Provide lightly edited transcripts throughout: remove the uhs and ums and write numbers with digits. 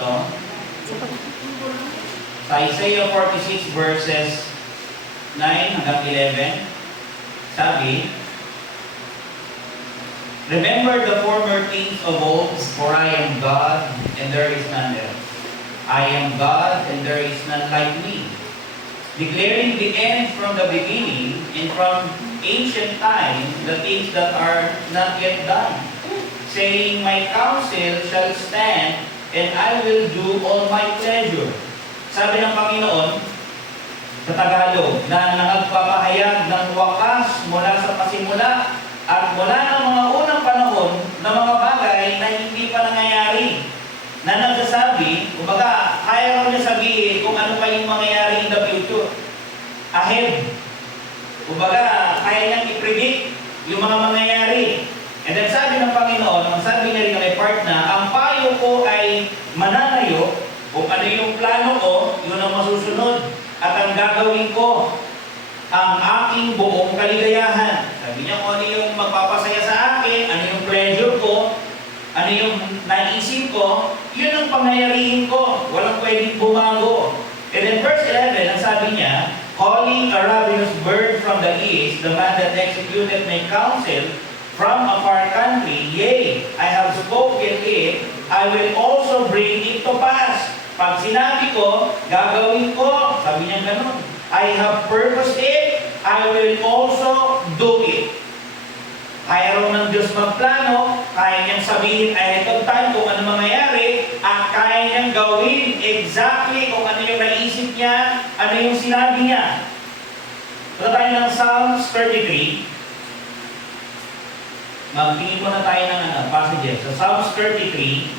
dito. Sa Isaiah 46 verses 9 hanggang 11, sabi, "Remember the former things of old, for I am God, and there is none else. I am God, and there is none like me, declaring the end from the beginning, and from ancient times the things that are not yet done, saying, My counsel shall stand, and I will do all my pleasure." Sabi ng Panginoon sa Tagalog na nagpapahayag ng wakas mula sa pasimula at mula ng mga unang panahon na mga bagay na hindi pa nangyayari. Na nagsasabi, kumbaga, kaya mo niya sabihin kung ano pa yung mangyayari in the future. Ahead. Kumbaga, kaya niyang i-predict yung mga mangyayari. And then sabi ng Panginoon, ang sabi niya rin na may part na, ang payo ko ay mananayo, kung ano yung plano ko, yun ang masusunod. At ang gagawin ko, ang aking buong kaligayahan. Sabi niya kung ano yung magpapasaya sa akin, ano yung pleasure ko, ano yung naisip ko, yun ang pangyayarihin ko. Walang pwedeng bumago. And then verse 11, ang sabi niya, calling a ravenous bird from the east, the man that executed my counsel from a far country, yea, I have spoken it, I will also bring it to pass. Pag sinabi ko, gagawin ko, sabi niya ganun, I have purposed it, I will also do it. Kaya raw ng Diyos magplano, kaya niyang sabihin ahead of time kung ano mangyayari, at kaya niyang gawin exactly kung ano yung naisip niya, ano yung sinabi niya. Punta tayo ng Psalms 33. Magtingin muna tayo ng passages. Sa Psalms 33,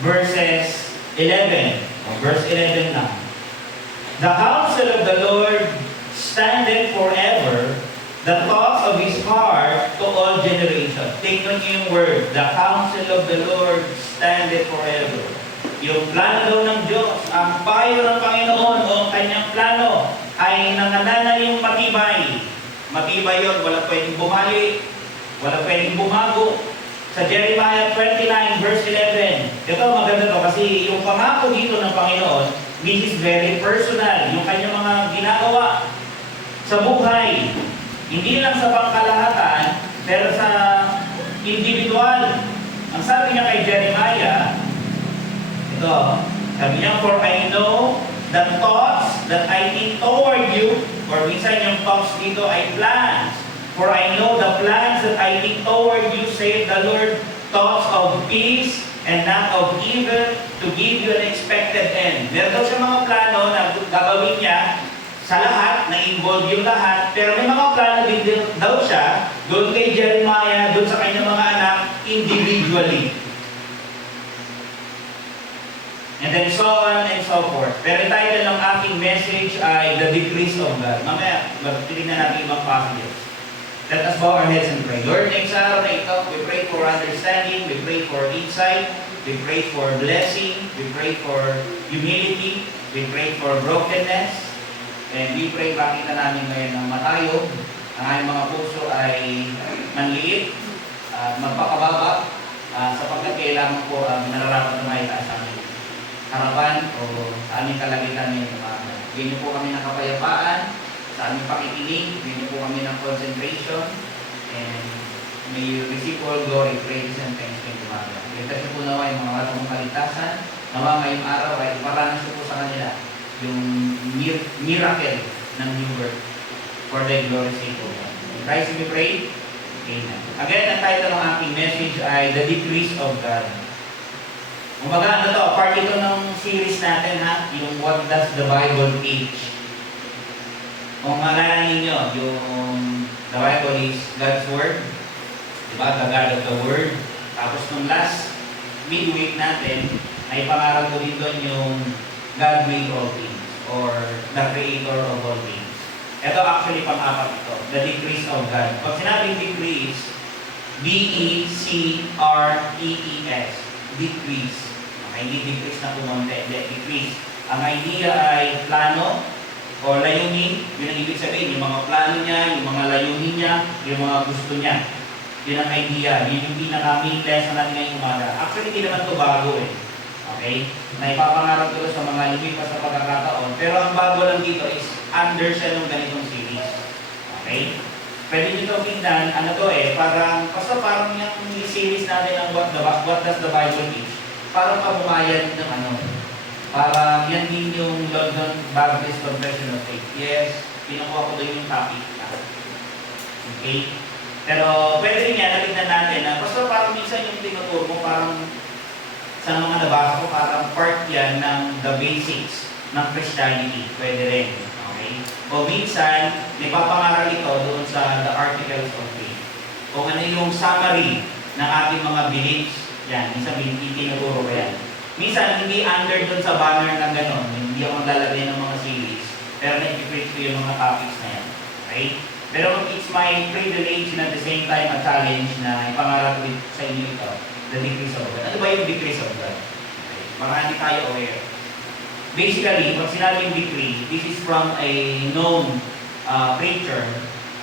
verses 11. Verse 11 na. The counsel of the Lord standeth forever, the thoughts of His heart to all generations. Take note yung word, the counsel of the Lord standeth forever. Yung plano daw ng Diyos, ang payo ng Panginoon o ang kanyang plano ay nangananayong matibay. Matibay yun, wala pwedeng bumalik, wala pwedeng bumago. Sa Jeremiah 29 verse 11, ito maganda to kasi yung pangako dito ng Panginoon, this is very personal. Yung kanyang mga ginagawa sa buhay, hindi lang sa pangkalahatan, pero sa individual. Ang sabi niya kay Jeremiah, ito, sabi niya, for I know the thoughts that I think toward you, or minsan yung thoughts dito ay plans. For I know the plans that I think toward you, saith the Lord, thoughts of peace and not of evil, to give you an expected end. Meron daw siya mga plano na gagawin niya sa lahat, na-involve yung lahat, pero may mga plano din daw siya doon kay Jeremiah, doon sa kanyang mga anak, individually. And then so on and so forth. Pero yung title ng aking message ay The Decrees of God. Mamaya, magtitignan natin ibang passages. Let us bow our heads and pray. Lord, next araw na ito, we pray for understanding, we pray for insight, we pray for blessing, we pray for humility, we pray for brokenness, and we pray makita namin ngayon ng matayo, ang aming mga puso ay manliit, magpakababa, sapagkat kailangan po ang nararapat na maitaas sa amin. Harapan o sa aming kalagitan ngayon. Bigyan niyo po kami ng kapayapaan, sa aming pakikinig, bigyan po kami ng concentration, and may you receive all glory, praise, and thanks to God. Ligtas niyo po nawa yung mga walang kaligtasan, nawa ngayong araw ay iparanas niyo po sa kanila yung miracle ng new birth for the glory sake of God. In Christ we pray, Amen. Again, ang title ng aking message ay The Decrees of God. Kumbaga, ano to, part ito ng series natin ha, yung What Does the Bible Teach? Kung maalala ninyo, yung the Bible is God's Word, diba? The God of the Word. Tapos nung last midweek natin, ay pangaral ko din doon yung God made all things, or the Creator of all things. Ito actually pang-apat ito, the decrees of God. Pag sinabing decrees, D-E-C-R-E-E-S, decrees. Okay, hindi decrease na pumunta, decrease. Ang idea ay plano, o layunin, yun ang ibig sabihin, yung mga plano niya, yung mga layunin niya, yung mga gusto niya. Yun ang idea. Yun yung pinaka-main lesson natin ngayong umaga. Actually, hindi naman ito bago eh. Okay? Na ipapangarap ko sa mga lumipas sa pagkakataon. Pero ang bago lang dito is under siya ng ganitong series. Okay? Pwede nyo ito tingnan, ano to eh, parang yung series natin ng what does the Bible teach? Parang pabumayad ng ano. Parang yan din yung London Baptist Confession of Faith. Yes, pinukuha ko doon yung topic. Okay? Pero pwede rin yan, natignan natin na basta parang minsan yung tinuturo mo, parang sa mga nabasa ko, parang part yan ng the basics ng Christianity. Pwede rin. Okay? O minsan, may papangaral ito doon sa the articles of faith. Kung ano yung summary ng ating mga beliefs, yan, minsan tinuturo ko yan. Minsan, hindi under doon sa banner ng gano'n, hindi ako maglalagay ng mga series, pero na-equate ko yung mga topics na yan. Okay? Pero it's my privilege and at the same time a challenge na ipangarap ko sa inyo ito, the decrease of God. Ano ba yung decrease of God? Okay. Marami tayo aware. Basically, pag sinabing decree, this is from a known preacher.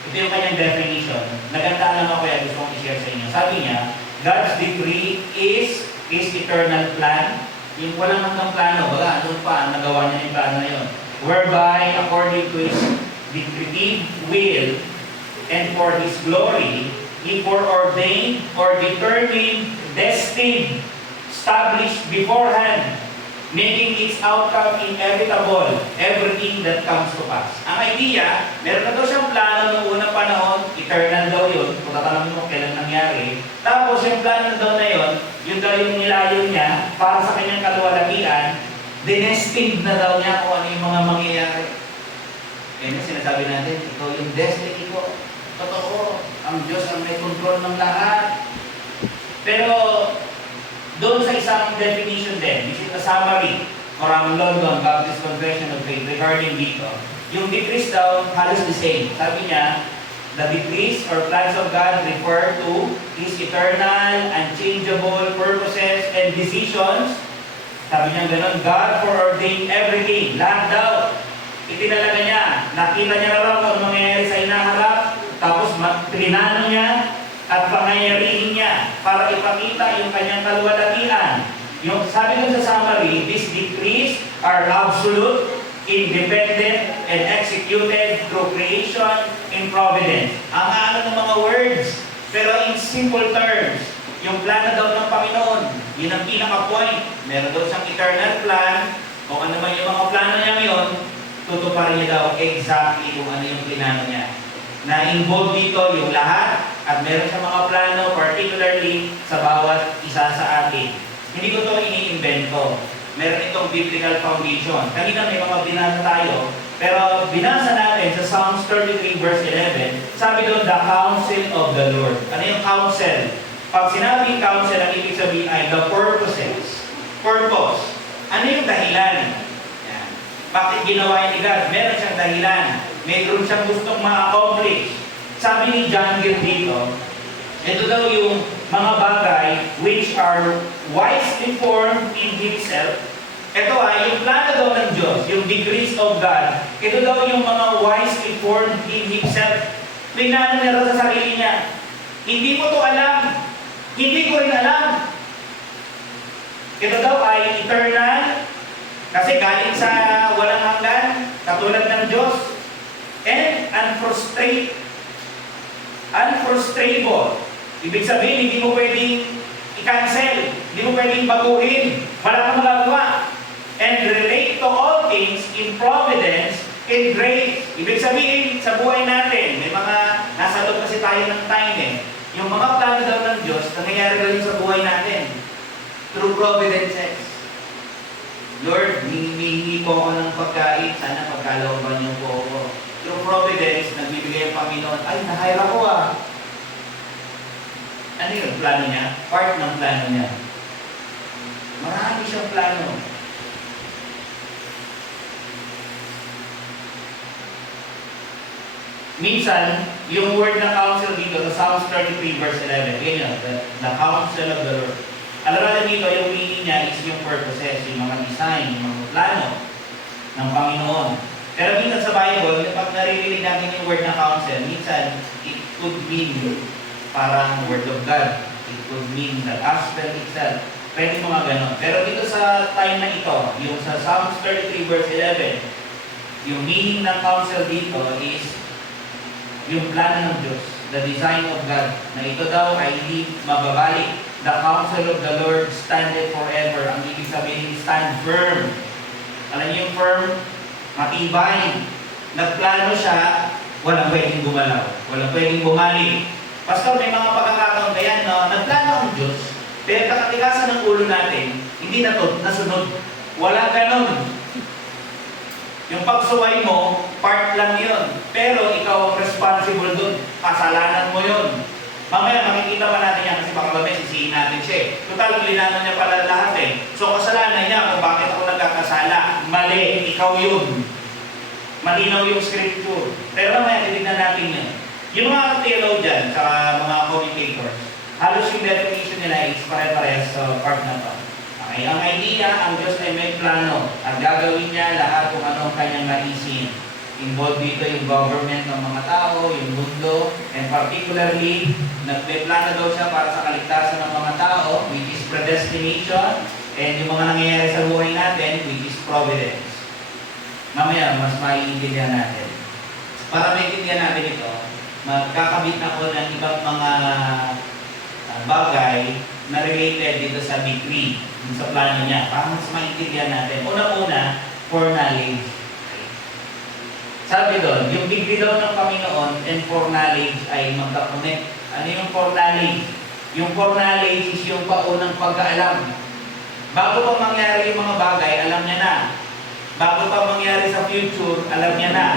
Ito yung kanyang definition. Naganda lang ako kaya gusto kong i-share sa inyo. Sabi niya, God's decree is His eternal plan. Yung walang hanggang plano, baga, doon pa, nagawa niya yung plano na yun. Whereby, according to His decretive will and for His glory, He foreordained or determined, destined, established beforehand, making its outcome inevitable, everything that comes to pass. Ang idea, meron na daw siyang plano noong unang panahon, eternal daw yun, kung tatanungin mo kailan nangyari. Tapos yung plano daw na yun daw yung nilayo niya para sa kanyang kaluwalhatian, dinestined na daw niya kung ano yung mga mangyayari. Kaya sinasabi natin, ito yung destiny ko. Totoo, ang Diyos ang may control ng lahat. Pero, doon sa isang definition din, this is a summary from London Baptist Confession of Faith regarding dito. Yung decrees daw, halos the same. Sabi niya, the decrees or plans of God refer to His eternal, unchangeable purposes and decisions. Sabi niya gano'n, God foreordained everything. Lahat daw. Itinalaga niya, nakita niya raw kung mangyayari sa inaharap, tapos trinano niya at pangyayarihin niya para ipakita yung kanyang kaluwalhatian. Yung sabi ko sa summary, these decrees are absolute, independent, and executed through creation and providence. Ang ano ng mga words, pero in simple terms, yung plano daw ng Panginoon, yun ang pinaka-point. Meron daw siyang eternal plan, kung ano man yung mga plano niya ngayon, tutuparin niya daw exactly kung ano yung plano niya. Na-involve dito yung lahat at meron siya mga plano particularly sa bawat isa sa atin. Hindi ko ito ini-invento. Meron itong biblical foundation. Kanina may mga binasa tayo, pero binasa natin sa Psalms 33 verse 11, sabi doon, the counsel of the Lord. Ano yung counsel? Pag sinabing counsel, ang ibig sabihin ay the purposes. Purpose. Ano yung dahilan? Bakit ginawa ni God? Meron siyang dahilan. Meron siyang gustong ma-accomplish. Sabi ni John Gill dito, ito daw yung mga bagay which are wisely formed in Himself. Ito ay yung plano daw ng Diyos, yung decrees of God. Ito daw yung mga wisely formed in Himself. Pinano niya sa sarili niya. Hindi ko to alam. Hindi ko rin alam. Ito daw ay eternal, kasi galing sa walang hanggan, katulad ng Diyos. And unfrustrable. Ibig sabihin, hindi mo pwedeng i-cancel. Hindi mo pwedeng baguhin. Wala kang magagawa. And relate to all things in providence and grace. Ibig sabihin, sa buhay natin, may mga nasa loob kasi tayo ng time eh. Yung mga plano daw ng Diyos, nangyayari rin sa buhay natin. Through providences. Lord, hihingi po ako ng pagkain, sana pagkalooban niyo po ako. Through providence, nagbibigay ang Panginoon, ay, na-hire ako ah. Ano yun? Plano niya? Part ng plano niya. Marami siyang plano. Minsan, yung word na counsel dito sa Psalms 33 verse 11, yun, the counsel of the Lord. Alam natin dito, yung meaning niya is yung purposes, yung mga design, yung mga plano ng Panginoon. Pero minsan sa Bible, pag naririnig natin yung word na counsel, minsan it could mean parang Word of God. It could mean the gospel itself. Pwede mga ganon. Pero dito sa time na ito, yung sa Psalms 33 verse 11, yung meaning ng counsel dito is yung plano ng Diyos, the design of God, na ito daw ay hindi mababalik. The counsel of the Lord standeth forever. Ang ibig sabihin, stand firm. Alam niyo yung firm? Matibay. Nagplano siya, walang pwedeng gumalaw, walang pwedeng bumalik. Pastor, may mga pagkakataon ba yan, no? Nagplano ang Diyos, pero kakatigasan ng ulo natin, hindi na to, nasunod. Wala ganon. Yung pagsuway mo, part lang yun. Pero ikaw ang responsible dun. Kasalanan mo yun. Mamaya makikita pa natin yan kasi baka ba sisihin natin siya eh. Total, linano niya pala lahat eh. So kasalanan niya kung bakit ako nagkakasala. Mali, ikaw yun. Malinaw yung scripture. Pero mamaya titignan natin yun. Yung mga theologian sa mga commentators, halos yung definition nila is pare-parehas sa part na to. Okay, ang idea, ang Diyos ay may plano. Ang gagawin niya lahat kung anong kanyang naisin. Involved dito yung government ng mga tao, yung mundo, and particularly, nagpe-plano daw siya para sa kaligtasan ng mga tao, which is predestination, and yung mga nangyayari sa buhay natin, which is providence. Mamaya, mas maiintindihan natin. Para maintindihan natin ito, magkakabit ako ng ibang mga bagay na related dito sa decree, sa plano niya, para mas maintindihan natin. Una-una, foreknowledge. Sabi doon, yung degree daw ng Panginoon and foreknowledge ay magkakonect. Ano yung foreknowledge? Yung foreknowledge is yung paunang pagkaalam. Bago pa mangyari yung mga bagay, alam niya na. Bago pa mangyari sa future, alam niya na.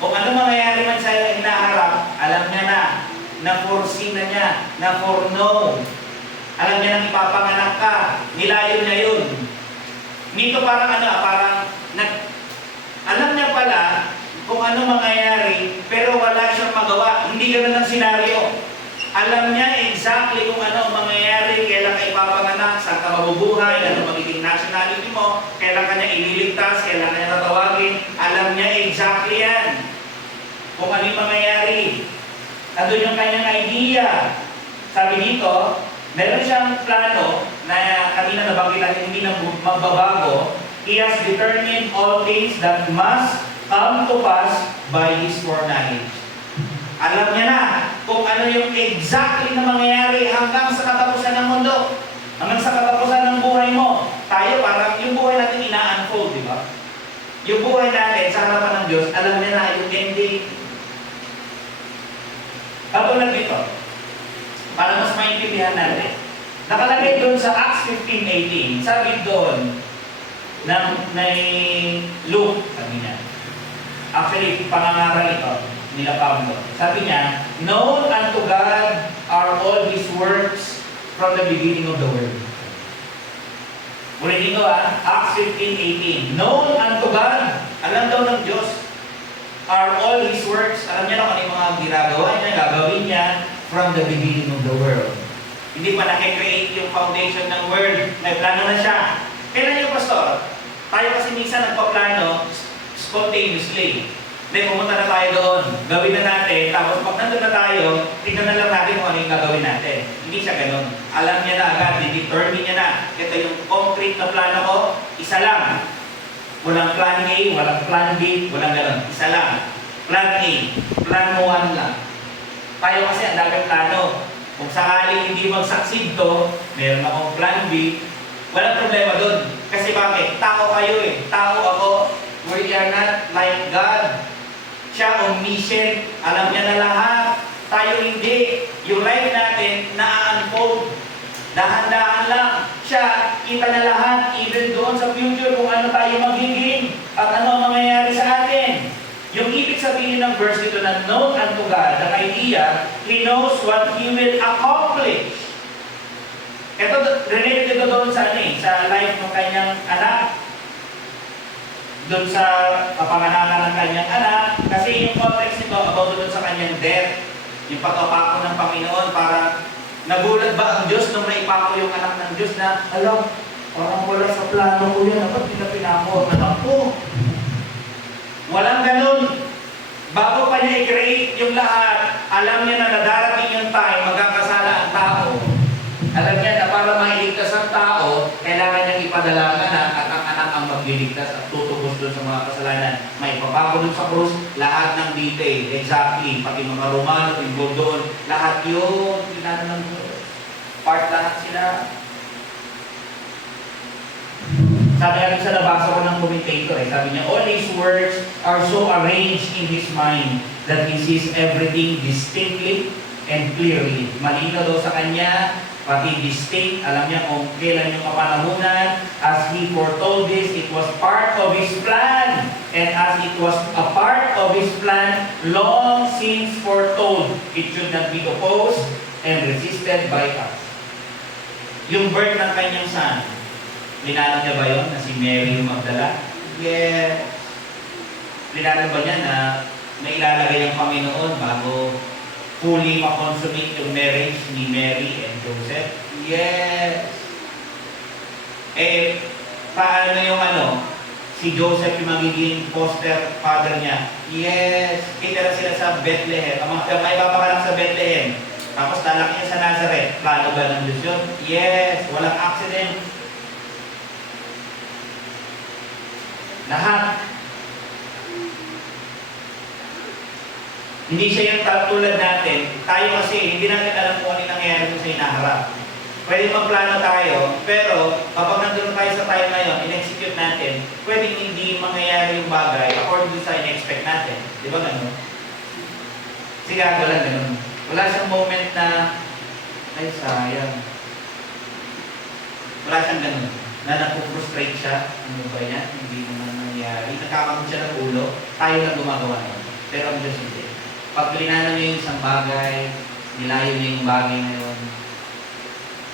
Kung ano mangyayari man sa inaharap, alam niya na. Na-foresee na niya. Na-foreknow. Alam niya nang ipapanganak ka. Nilayo niya yun. Dito parang alam niya pala kung ano mangyayari, pero wala siyang magawa. Hindi ganun ang senaryo. Alam niya exactly kung ano mangyayari, kailan ka ipapanganak, saan ka mabubuhay, ano magiging nationality mo, kailan ka niya ililigtas, kailan ka niya tatawagin. Alam niya exactly yan. Kung ano yung mangyayari. Andun yung kanyang idea. Sabi dito, meron siyang plano na kanina nabanggit natin hindi na magbabago. He has determined all things that must come to pass by His foreknowledge. Alam niya na kung ano yung exactly na mangyayari hanggang sa katapusan ng mundo. Hanggang sa katapusan ng buhay mo. Tayo parang yung buhay natin ina-unfold, di ba? Yung buhay natin sa harapan ng Diyos, alam niya na yung ending. Katulad dito, para mas maintindihan natin. Nakalagay doon sa Acts 15:18, sabi doon, ng Luke, sabi niya. Actually, pangangaral ito, nila Pablo. Sabi niya, known unto God are all His works from the beginning of the world. Ulitin ko Acts 15:18. Known unto God, alam daw ng Diyos, are all His works. Alam niya na kung ano yung mga ginagawa niya, gagawin niya from the beginning of the world. Hindi pa nakikreate yung foundation ng world. May plano na siya. Kailan yung pastor? Tayo kasi minsan nagpaplano spontaneously. Then pumunta na tayo doon. Gawin na natin. Tapos pag nandun na tayo, tignan na lang natin kung ano yung gagawin natin. Hindi siya ganun. Alam niya na agad. Determine niya na. Ito yung concrete na plano ko. Isa lang. Walang plan A, walang plan B, walang ganun. Isa lang. Plan A. Plan 1 lang. Tayo kasi ang daming plano. Kung sakaling hindi mag-succeed to, meron akong plan B, walang problema doon. Kasi bakit? Tao kayo eh. Tao ako. We are not like God. Siya omniscient. Alam niya na lahat. Tayo hindi. Yung life natin, na-unfold. Dahan-dahan lang. Siya, kita na lahat. Even doon sa future, kung ano tayo magiging at ano mangyayari sa atin. Yung ibig sabihin ng verse dito na known unto God, ang idea, He knows what He will accomplish. Ito, related ito doon sa sa life ng kanyang anak. Doon sa kapanganakan ng kanyang anak. Kasi yung context nito about doon sa kanyang death. Yung pagpapako ng Panginoon para nagulat ba ang Diyos nung naipako yung anak ng Diyos na, alam, parang wala sa plano ko yan. Dapat pinapinako ang anak ko. Walang ganun. Bago pa niya i-create yung lahat, alam niya na darating yung time, magkakasala ang tao. Alam niya na para mailigtas ang tao, kailangan niyang ipadalaga na at ang anak ang magliligtas at tutubos doon sa mga kasalanan. May papago doon sa krus, lahat ng detail, exactly, pati mga Romano, involved doon, lahat yun, pinano ng Diyos. Part lahat sila. Sabi natin sa nabasa ko ng commentator, sabi niya, all his words are so arranged in his mind that he sees everything distinctly and clearly. Malinaw daw sa kanya, pati distinct, alam niya kung kailan yung kapanahunan. As he foretold this, it was part of his plan. And as it was a part of his plan, long since foretold, it should not be opposed and resisted by us. Yung birth ng kanyang son, linanong niya ba yun na si Mary yung Magdala? Yes. Linanong ba niya na nailalagay ang Panginoon bago fully ma-consummate yung marriage ni Mary and Joseph? Yes. Eh, paano yung si Joseph yung magiging foster father niya? Yes. Kitira sila sa Bethlehem. May papanganak sa Bethlehem. Tapos lalaki niya sa Nazareth. Plano ba ng Diyos yun? Yes. Walang accident. Lahat. Hindi siya yung tulad natin. Tayo kasi, hindi natin alam kung ano yung nangyayari sa hinaharap. Pwede magplano tayo, pero kapag nandun tayo sa time na yun, in-execute natin, pwede hindi mangyayari yung bagay according sa in-expect natin. Di ba ganun? Sigado lang ganun. Wala siyang moment na, ay sayang. Wala siyang ganun. Na napufrustrate siya. Ano ba yan? Hindi naman nangyari. Nagkakaroon siya ng ulo. Tayo lang gumagawa nun. Pero ang Diyos hindi. Pag linanaw niyo yung isang bagay, nilayo niyo yung bagay na yun,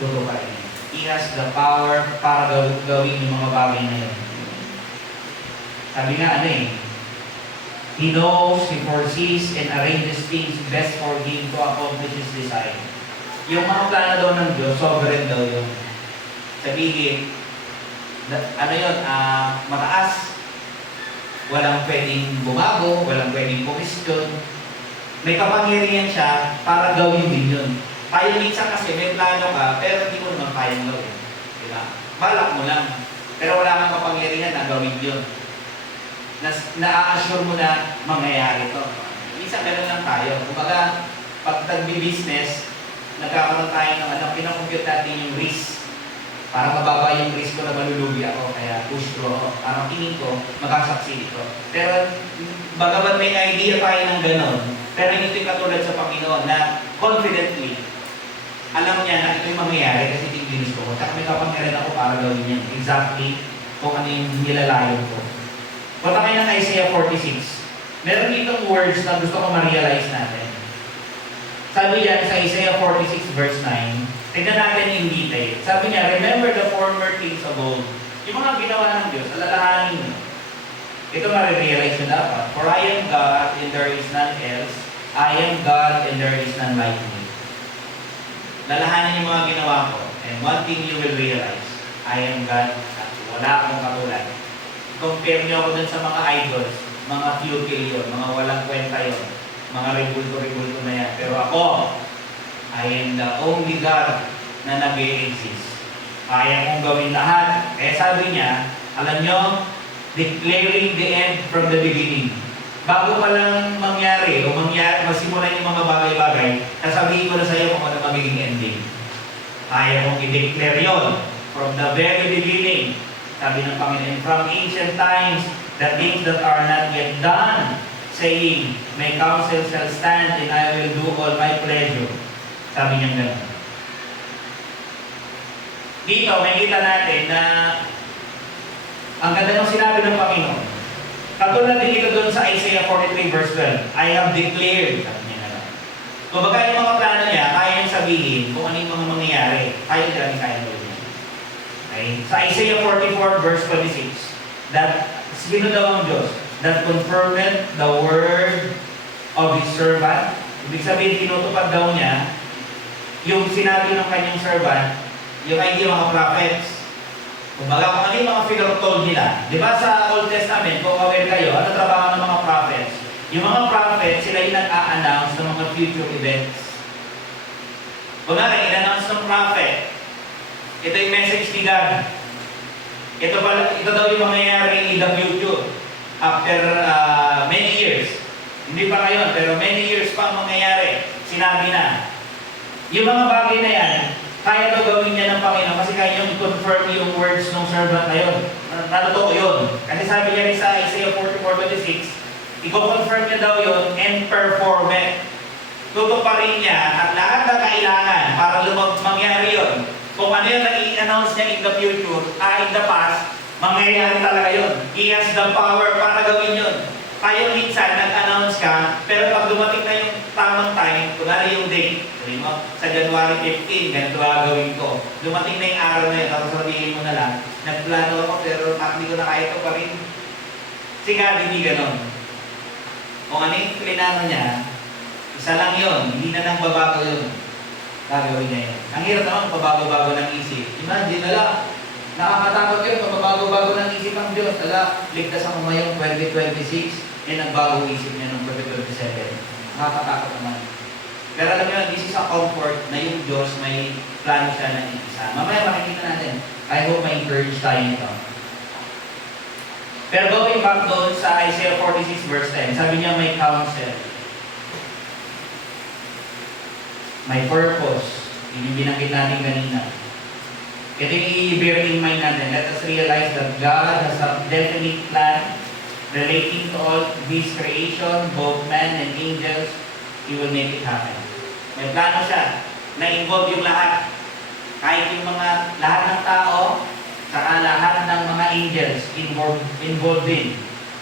tutuparin niya. He has the power para gawin yung mga bagay na yun. Sabi nga He knows, He foresees, and arranges things best for Him to accomplish His design. Yung mga plano daw ng Diyos, sovereign daw yun. Sabihin, mataas. Walang pwedeng bumago, walang pwedeng kumistyon. May kapangyarihan siya para gawin din yun. Tayo minsan kasi may plano ka, pero hindi mo naman kayang gawin. Diba? Balak mo lang. Pero wala kang kapangyarihan na gawin yun. Na-assure mo na mangyayari ito. Minsan gano'n lang tayo. Kumbaga, pag nagbi-business, nagkakaroon tayo ng pinakompute natin yung risk. Para mababa yung risk ko na malulugi ako, kaya push through ako. Parang tingin ko, magkasucceed ito. Pero, bagamat may idea tayo ng gano'n, pero hindi katulad sa Panginoon na confidently, alam niya na ito yung mangyayari kasi ito yung ginusto ko. Tsaka may kapangyarihan ako para gawin yan. Exactly kung ano yung nilalayon ko. Punta kayo ng Isaiah 46. Meron ditong words na gusto ko ma-realize natin. Sabi yan sa Isaiah 46 verse 9, tignan natin in detail. Sabi niya, remember the former things of old. Yung mga ginawa ng Diyos, alalahanin mo. Ito ma-realize nyo dapat. For I am God and there is none else. I am God and there is none like me. Lalahanin yung mga ginawa ko. And one thing you will realize, I am God at wala akong katulad. Compare nyo ako dun sa mga idols, mga futile yun, mga walang kwenta yun, mga rebulto-rebulto na yan. Pero ako, I am the only God na nag-e-exist. Kaya kong gawin lahat. Kaya sabi niya, alam nyo, declaring the end from the beginning. Bago pa lang mangyari, masimulan yung mga bagay-bagay, sasabihin ko na sa iyo kung ano magiging ending. Kaya kong i-declare yun from the very beginning. Sabi ng Panginoon, from ancient times, the things that are not yet done, saying, my counsel shall stand and I will do all my pleasure. Sabi niya gano'n. Dito, may kita natin na ang ganda ng sinabi ng Panginoon. Katulad din dito doon sa Isaiah 43 verse 12, I have declared, sabi niya na lang. Kumbaga yung mga plano niya, kaya niyang sabihin kung ano yung mga mangyayari, kaya gawin niya. Okay? Sa Isaiah 44 verse 26, that sino daw ang Diyos? That confirmed the word of His servant. Ibig sabihin, tinutupad daw niya yung sinabi ng kanyang servant, yung idea mga prophets. Kumbaga, kung ano yung mga figure told nila. Di ba sa Old Testament, kung aware kayo, ano trabaho ng mga prophets? Yung mga prophet, sila yung nag-a-announce ng mga future events. Kunwari, in-announce ng prophet, ito yung message ni God. Ito daw yung mangyayari in the future. After many years. Hindi pa ngayon, pero many years pa ang mangyayari. Sinabi na. Yung mga bagay na yan, kaya daw gawin niya ng Panginoon kasi kaya niyong i-confirm yung words ng servant na yun. Natotoo yun. Kasi sabi niya rin sa Isaiah 44:26, i-confirm niya daw yun and perform it. Tutuparin niya at lahat na kailangan para mangyari yun. Kung ano yung i-announce niya in the future, in the past, mangyayari talaga yun. He has the power para gawin yun. Tayo minsan, nag-announce ka, pero pag dumating na yung tamang time, kunwari yung date, sabi mo, sa January 15, ganito gagawin ko. Dumating na yung araw na yun, tapos sabihin mo na lang, nagplano ako, pero hindi ko na kaya ito pa rin. Si God, hindi ganon. Kung ano yung plinano niya, isa lang yun, hindi na nang babago yun. Gagawin niya yun. Ang hirap naman, pabago-bago ng isip. Imagine, nakakatakot yun, pabago-bago ng isip ng Diyos. Ligtas ako ngayong 2026, nagbago isip niya ng 2027. Nakakatakot naman. Pero alam niyo, this is a comfort na yung Diyos may plano siya ng isa. Mamaya makikita natin. I hope ma-encourage tayo nito. Pero going back doon sa Isaiah 46 verse 10, sabi niya may counsel, may purpose. Yun yung binanggit natin kanina. Ito yung i-bear in mind natin. Let us realize that God has a definite plan relating to all His creation, both man and angels. He will make it happen. May plano siya na involve yung lahat. Kahit yung lahat ng tao, saka lahat ng mga angels involved din.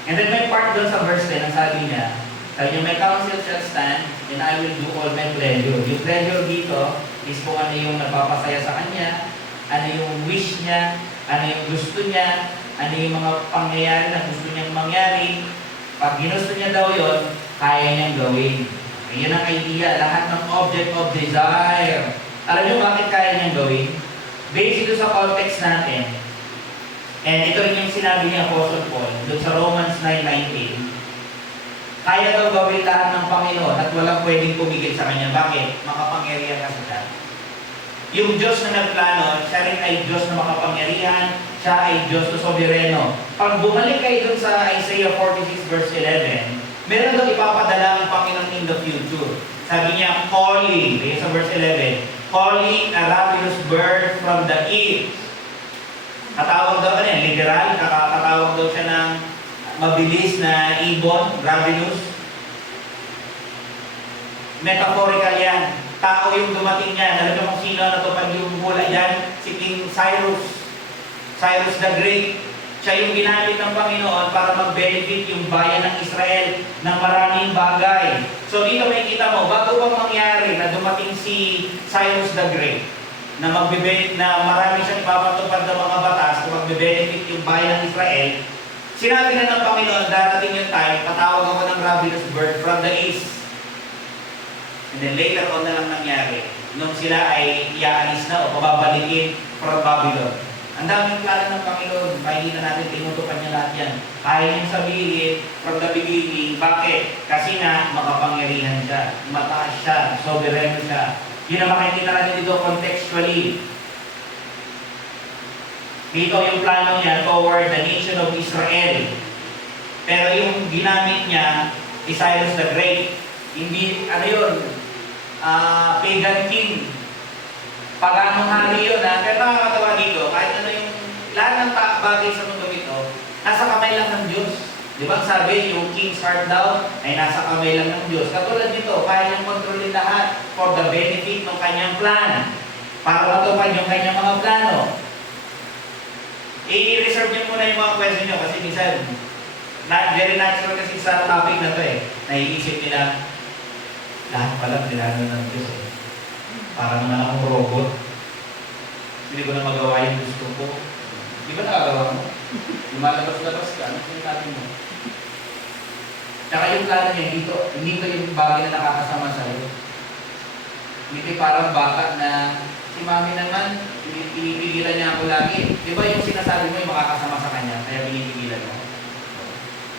And then may part doon sa verse 10, ang sabi niya, my counsel shall stand, and I will do all my pleasure. Yung pleasure dito is kung ano yung nagpapasaya sa kanya, ano yung wish niya, ano yung gusto niya, ano yung mga pangyayari na gusto niyang mangyari. Pag ginusto niya daw yon, kaya niyang gawin. Yan ang idea, lahat ng object of desire. Alam niyo bakit kaya niyang gawin? Based ito sa context natin, and ito rin yung sinabi ni Apostle Paul, doon sa Romans 9:19, kaya daw gawin lahat ng Panginoon at walang pwedeng pumigil sa Kanya. Bakit? Makapangyarihan ka sa lahat. Yung Diyos na nagplano, siya rin ay Diyos na makapangyarihan, siya ay Diyos na sobereno. Pag bumalik kayo dun sa Isaiah 46 verse 11, meron daw ipapadala ang Panginoon in the future. Sabi niya, calling, sa verse 11, calling a ravenous bird from the east. Katawag daw niya, literal, kakatawag daw siya ng mabilis na ibon, ravenous. Metaphorical yan. Tao yung dumating niya. Alam niyo kung sino natupad yung hula yan? Si King Cyrus. Cyrus the Great. Siya yung ginamit ng Panginoon para mag-benefit yung bayan ng Israel ng maraming bagay. So dito may kita mo, bago bang mangyari na dumating si Cyrus the Great, na marami siyang ipapatupad ng mga batas na magbe-benefit yung bayan ng Israel, sinabi na ng Panginoon, darating yung time, patawag ako ng ravenous bird from the east. And then later on na lang nangyari, nung sila ay iaalis na o pababalikin from Babylon. Ang daming plano ng Panginoon, hindi na natin tinutupan niya lahat yan. Kaya niyang sabihin from the beginning, bakit? Kasi nga, makapangyarihan siya, mataas siya, soberano siya. Yun ang makikita natin dito contextually. Dito yung plano niya toward the nation of Israel. Pero yung ginamit niya, si Cyrus the Great, hindi, pagan king. Paganong hari yun, ha? Pero nakakatawa dito, kahit ano yung lahat ng bagay sa mundo ito, nasa kamay lang ng Diyos. Di ba sabi, yung king's heart daw ay nasa kamay lang ng Diyos. Katulad nito, kaya niyang kontrolin lahat for the benefit ng kanyang plan. Para matupad yung kanyang mga plano. I-reserve niyo muna yung mga question niyo kasi minsan, very natural kasi sa topic na to naiisip nila, lahat pala plano ng Diyos Para naman akong robot. Hindi ko na magawa yung gusto ko. Di ba nakagawa mo? Lumalabas-labas ka, ano sinabi mo? Tsaka yung plano niya, hindi ko yung bagay na nakakasama sa'yo. Hindi parang bata na si mami naman, pinipigilan niya ako lagi. Di ba yung sinasabi mo yung makakasama sa kanya, kaya pinipigilan mo?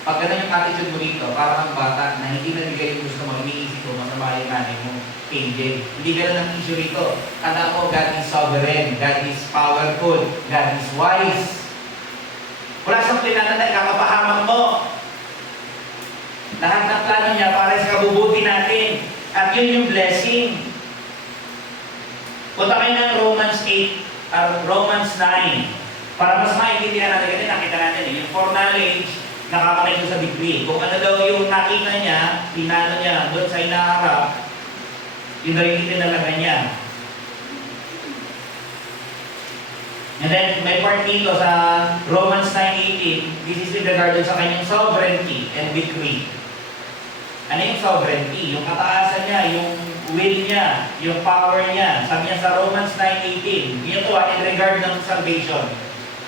Pag ganun yung attitude mo dito, para kang bata na hindi nabigay yung gusto mo, iniisip mo, masama yung nanay mo, KJ. Hindi ganun ang issue rito. Tanda ko, God is sovereign, God is powerful, God is wise. Wala siyang plinano na ikakapahamak mo. Lahat ng plano niya para sa kabubuti natin. At yun yung blessing. Punta kayo ng Romans 8, Romans 9. Para mas maintindihan natin, kasi nakita natin yung foreknowledge, nakakonect doon sa degree. Kung ano daw yung nakita niya, pinano niya, doon sa inaharap, yun daw yung itinalaga niya. And then, may part dito sa Romans 9:18, this is with regard sa kanyang sovereignty and decree. Ano yung sovereignty? Yung kataasan niya, yung will niya, yung power niya. Sabi niya sa Romans 9:18, ito in regard ng salvation.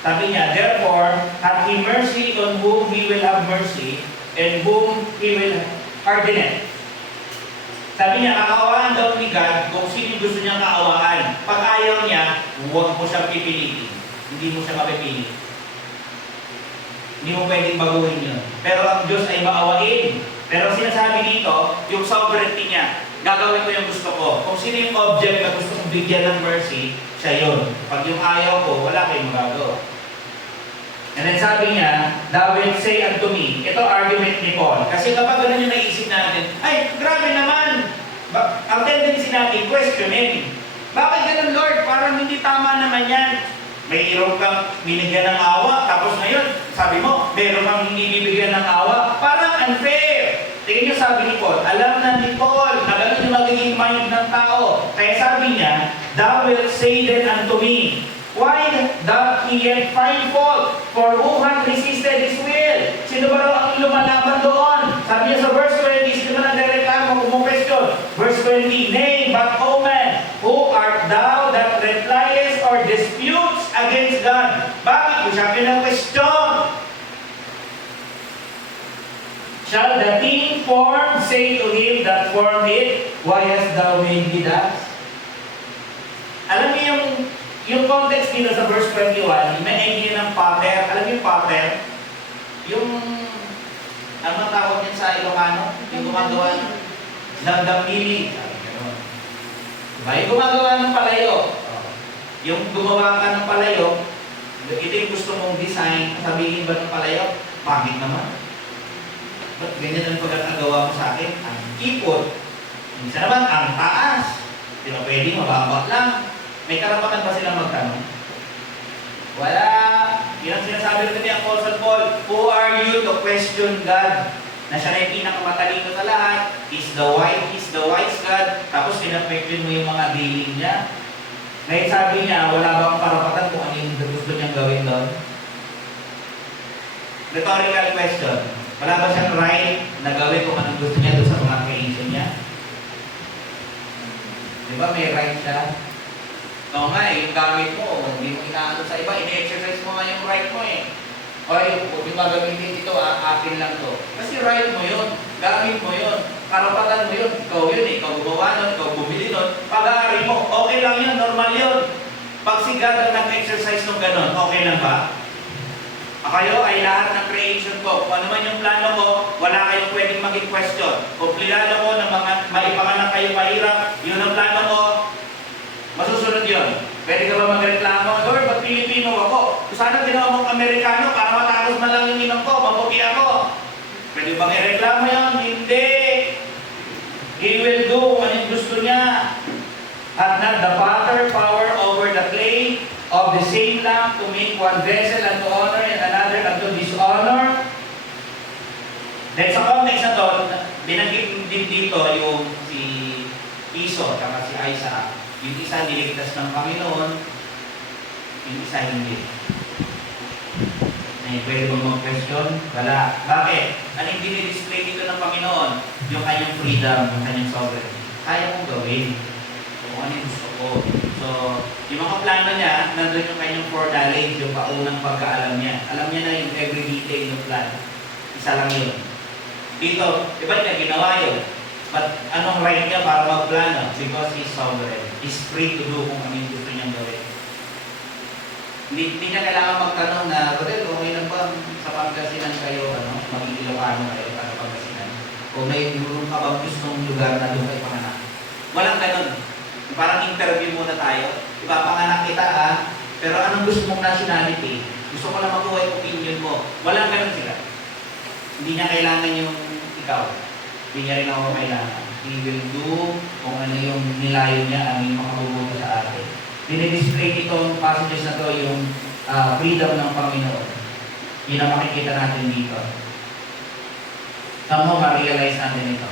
Sabi niya, therefore, hath He mercy on whom He will have mercy, and whom He will pardon it. Sabi niya, kakawaan daw ni God kung sino yung gusto niyang kaawaan. Pag ayaw niya, huwag mo siyang pipilitin. Hindi mo siya mapipili. Hindi mo pwedeng baguhin yun. Pero ang Diyos ay maawain. Pero sinasabi dito, yung sovereignty niya, gagawin ko yung gusto ko. Kung sino yung object na gusto kong bigyan ng mercy, siya yun. Pag yung ayaw ko, wala kayong magagawa. And then sabi niya, thou wilt say unto me, ito argument ni Paul. Kasi kapag ganun yung naisip natin, ay, grabe naman. Ang tendency natin, questioning. Bakit ganun, Lord? Parang hindi tama naman yan. Mayroon kang binigyan ng awa, tapos ngayon, sabi mo, meron kang hindi bibigyan ng awa. Parang unfair. Tingnan niyo sabi ni Paul, alam na ni Paul na ganun yung magiging mind ng tao. Kaya sabi niya, thou wilt say then unto me, why doth he yet find fault? For who hath resisted his will? Sino ba raw ang lumalaban doon? Sabi niya sa verse 20, sino ba nagreklamo kung question? Verse 20, nay, but O man, who art thou that repliest or disputes against God? Bakit mo siya pinag-question? Shall the thing formed say to him that formed it, why hast thou made me thus? Alam niyo yung context dito sa verse 21, may idea ng pattern. Alam niyo yung pattern? Yung, ano tawag niyan sa Ilocano? Yung gumagawa ng damdamili. Diba? Yung gumagawa ng palayo. Yung gumawa ka ng palayo, ito yung gusto mong design, sabihin ba ng palayo? Pangit naman. Ba't ganyan ang pagkakagawa mo sa akin? Ang ipot. Minsan naman, ang taas. Di ba pwede, mababa lang. May karapatan ba silang magtanong? Wala. Yan ang sinasabi rin ni Apostle Paul, who are you to question God? Na siya na yung pinakamatalino sa lahat. He's the wise God. Tapos pinapektin mo yung mga dealing niya. Ngayon sabi niya, wala bang karapatan kung ano yung gusto niyang gawin doon? Rhetorical question. Wala ba siyang right na gawin kung anong gusto niya doon sa mga creation niya? Di ba may right siya? Oo nga yung gamit mo, hindi mo inaano sa iba, ini-exercise mo nga yung right mo eh. O yung gagamitin ito, akin lang to. Kasi right mo yun, gamit mo yun, karapatan mo yun, ikaw yun eh, ikaw gumawa nun, ikaw bumili nun, pag-aari mo, okay lang yun, normal yun. Pag si God ang nag-exercise ng ganon, okay lang ba? Kayo ay lahat ng creation ko. Kung ano man yung plano ko, wala kayong pwedeng maging question. Kung plano ko na maipanganak kayo mahirap, yun ang plano ko, masusunod yun. Pwede ka ba magreklamo? Lord, ba't Pilipino ako? Sana ginawa mong Amerikano para matapos man lang yung inang ko, mabuti ako. Pwede bang ireklamo yun? Hindi. He will do kung ano yung gusto niya. Hath not the Father power over the clay of the same lump to make one vessel unto honor and another unto dishonor? Then sa context na to, binanggit din dito yung si Iso at si Isaac. Yung isa niligtas ng Panginoon, yung isa hindi. Ay, pwede bang mag-question? Wala. Bakit? Ano yung dinidisplay dito ng Panginoon? Yung kanyang freedom, yung kanyang sovereignty. Kaya kong gawin. Kung ano yung gusto ko. So, yung mga plano niya, nandun yung kanyang foreknowledge, yung paunang pagkaalam niya. Alam niya na yung every detail ng plan. Isa lang yun. Dito, iba't niya ginawa yun. But anong right niya para magplano? Because He's sovereign. He's free to do kung ano yung gusto niyang gawin. Hindi niya kailangan magtanong na, Rodel, okay lang ba sa Pangasinan kayo, maging Ilocano kayo para Pangasinan? O may meron ka bang gustong lugar na doon kayo panganak? Walang ganun. Parang interview muna tayo. Ipapanganak kita pero anong gusto mong nationality? Gusto ko lang makuha yung opinion mo. Walang ganun sila. Hindi niya kailangan yung ikaw. Hindi niya rin ako kailangan. He will do kung ano yung nilayo niya, ang yung makabubuto sa atin. Dinidisplay itong passages na to yung freedom ng Panginoon. Yun ang makikita natin dito. Somehow ma-realize natin ito.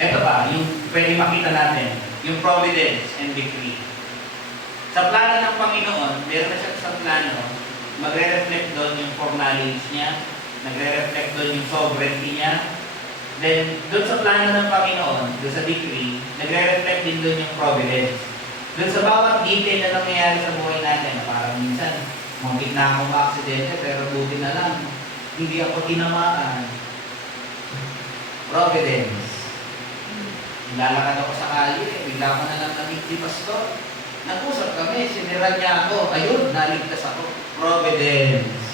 Ito pa, yung pwede makita natin, yung providence and decree. Sa plano ng Panginoon, meron na siya sa plano, magre-reflect doon yung foreknowledge niya, nagre-reflect doon yung sovereignty niya. Then, doon sa plano ng Panginoon, doon sa decree, nagre-reflect din doon yung providence. Doon sa bawat detail na nangyayari sa buhay natin, na parang minsan, mungkin na akong aksidente, pero buti na lang, hindi ako tinamaan. Providence. Lalakad ako sa kalye, bigla ko na lang namit si Pastor. Nag-usap kami, siniran niya ako, ayun, naligtas ako. Providence.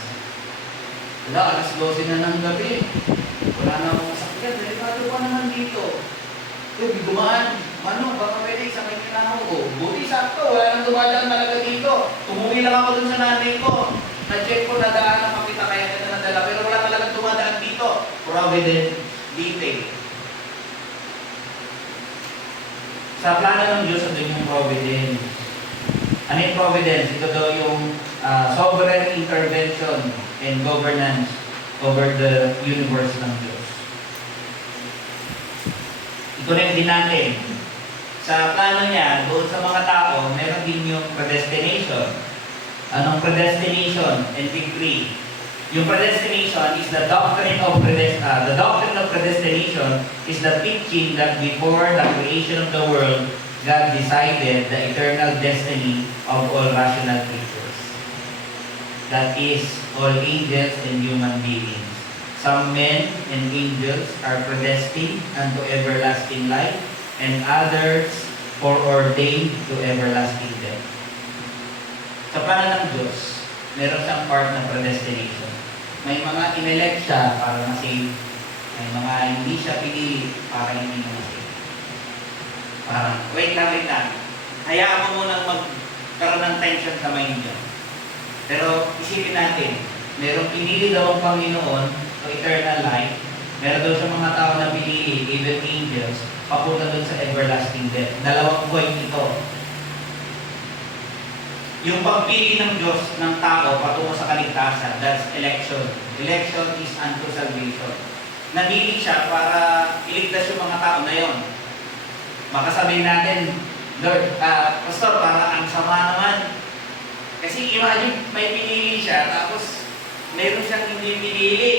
Wala, alas 12 na ng gabi. Wala na akong masakyan, delikado pa naman dito. Dumaan, baka pwede sa may kinakaw ko. Buti sakto, wala nang dumadaan talaga dito. Tumuwi lang ako dun sa nanay ko. Na-check ko, nadaan na pakita, kaya kita nadala. Pero wala talagang dumadaan dito. Providence, detail. Sa plano ng Diyos, ito yung providence. Ano yung providence? Ito daw yung sovereign intervention and governance over the universe ng Diyos. Ito rin din natin. Sa plano niya, doon sa mga tao, meron din yung predestination. Anong predestination and decree? Yung predestination is the doctrine of predestination is the teaching that before the creation of the world, God decided the eternal destiny of all rational creatures. That is, all angels and human beings. Some men and angels are predestined unto everlasting life, and others foreordained to everlasting death. Sa plano ng Diyos, meron siyang part ng predestination. May mga inelect siya para ma-save. May mga hindi siya pinili para hindi ma-save. Parang, wait lang. Hayaan mo munang magkaroon ng tension sa mind niya. Pero isipin natin, merong pinili daw ang Panginoon o eternal life. Meron daw siya mga tao na pinili, even angels, papunta doon sa everlasting death. Dalawang point ito. Yung pagpili ng Diyos ng tao patungo sa kaligtasan, that's election. Election is unto salvation. Napili siya para iligtas yung mga tao na yon. Makasabihin natin, Lord, Pastor, para ang sama naman. Kasi imagine, may pinili siya, tapos meron siyang hindi pinili.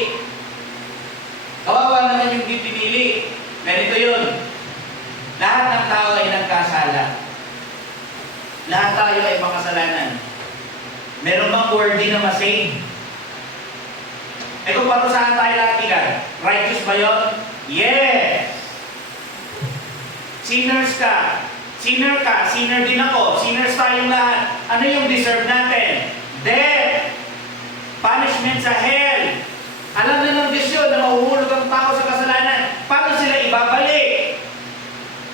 Kawawa naman yung hindi pinili. Ganito yun. Lahat ng tao ay nagkasala. Lahat tayo ay makasalanan. Meron bang worthy na ma-save? Eh kung parusahan tayo lahat ilan, righteous ba yun? Yes! Sinners ka. Sinner ka. Sinner din ako. Sinners tayong lahat. Ano yung deserve natin? Death! Punishment sa hell! Alam na ng Diyos yun na mahuhulog ang tao sa kasalanan. Paano sila ibabalik?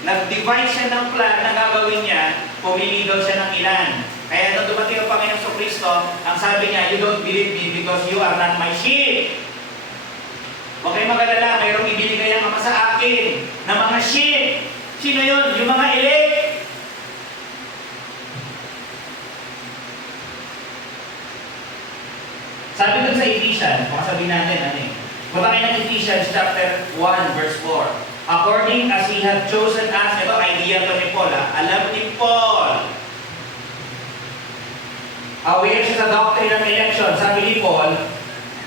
Nag-divide siya ng plan na gagawin niya, pumili daw siya ng ilan. Kaya nung dumating ang Panginoon sa Kristo, ang sabi niya, you don't believe me because you are not my sheep. Huwag kayo mag-alala, mayroong ibinigay ang Ama sa akin na mga sheep. Sino yun? Yung mga elect. Sabi dun sa Ephesians, baka sabihin natin, Punta kayo ng Ephesians chapter 1, verse 4. According as He hath chosen us, ito idea to ni Paul, alam ni Paul. Aware siya sa doctrine ng election. Sabi ni Paul,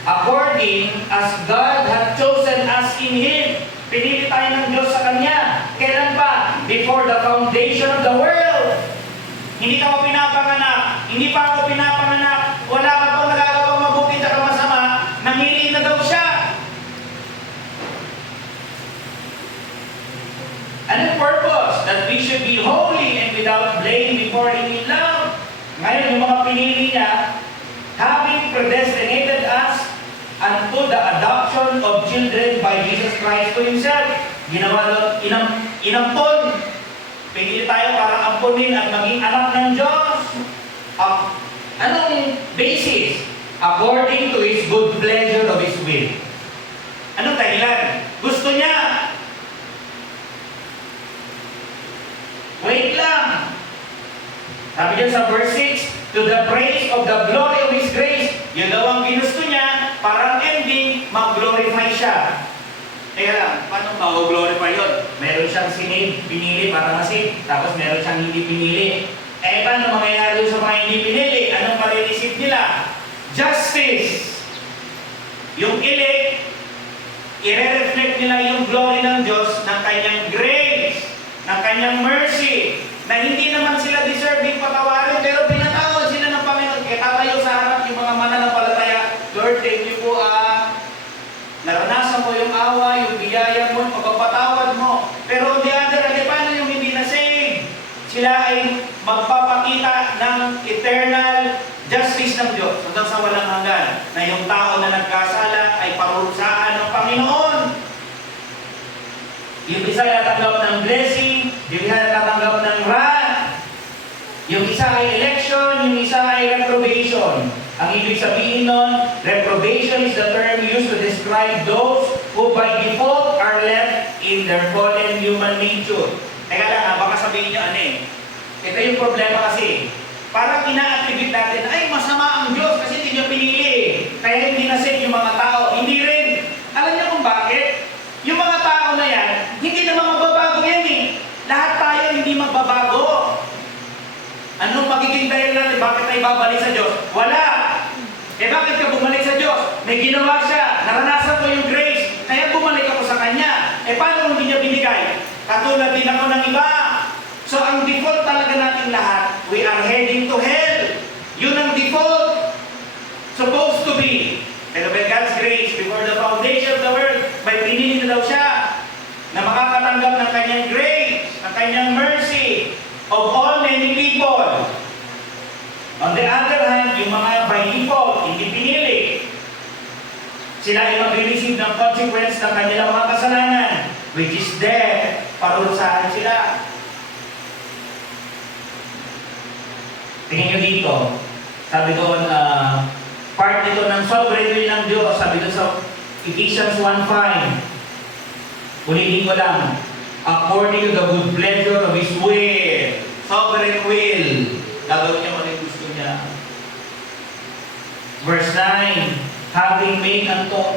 according as God hath chosen us in Him. Pinili tayo ng Diyos sa Kanya. Kailan pa? Before the foundation of the world. Hindi ka pa pinapanganak. Hindi pa ako pinapanganak. Wala ka pang nagagawang mabuti at masama. Namili na daw siya. Anong purpose? That we should be holy and without blame before Him in love. pinili niya, having predestinated us unto the adoption of children by Jesus Christ to Himself. Ginawa doon, inampon. Pinili tayo para ampunin at maging anak ng Diyos. Anong basis? According to His good pleasure of His will. Anong dahilan? Gusto niya. Wait lang. Sabi niya sa verse 6, to the praise of the glory of His grace. Yun daw ang ginusto niya, parang ending, mag-glorify siya. Kaya lang, paano mag-glorify yun? Meron siyang pinili para masave, tapos meron siyang hindi pinili. Paano mangyayari sa mga hindi pinili? Anong marireceive nila? Justice. Yung elect, i-reflect nila yung glory ng Diyos ng kanyang grace, ng kanyang mercy, na hindi naman sila deserving patawarin, pero pinatawad sila ng Panginoon. Kaya tatayo sa harap yung mga mananampalataya, Lord, thank you po, naranasan mo yung awa, yung biyaya mo, yung pagpapatawad mo. Pero on the other hand, paano yung hindi na-save? Sila ay magpapakita ng eternal justice ng Diyos hanggang sa walang hanggan, na yung tao na nagkasala ay parurusahan ng Panginoon. Yung isa ay tatanggap ng blessing, yung isa ay tatanggap ng wrath, yung isa ay election, yung isa ay reprobation. Ang ibig sabihin nun, reprobation is the term used to describe those who by default are left in their fallen human nature. Teka lang, baka sabihin nyo ito yung problema kasi. Parang ina-attribute natin, ay masama ang Diyos kasi hindi niya pinili. Kaya hindi na-save yung mga tao. Hindi rin. Alam niyo kung bakit? Yung mga tao na yan, hindi naman magbabago yan Lahat tayo hindi magbabago. Anong magiging dahilan? Bakit tayo babalik sa Diyos? Wala! Bakit ka bumalik sa Diyos? May ginawa siya. Naranasan ko yung grace. Kaya bumalik ako sa Kanya. Paano hindi niya binigay? Katulad din ako ng iba. So, ang default talaga natin lahat, we are heading to hell. Yun ang default. Supposed to be. Pero by God's grace, before the foundation of the world, may pinili na daw siya na makakatanggap ng Kanyang grace, ng Kanyang mercy, of all many people. On the other hand, yung mga by default, hindi pinili, sila ay mag-receive ng consequence ng kanilang mga kasalanan, which is death. Parurusahan sila. Tingnan nyo dito. Sabi doon, part nito ng sovereign will ng Diyos. Sabi doon sa Ephesians 1:5. Ulitin ko lang. According to the good pleasure of His will. Sovereign will. Gagawin niya kung ano yung gusto niya. Verse 9. Having made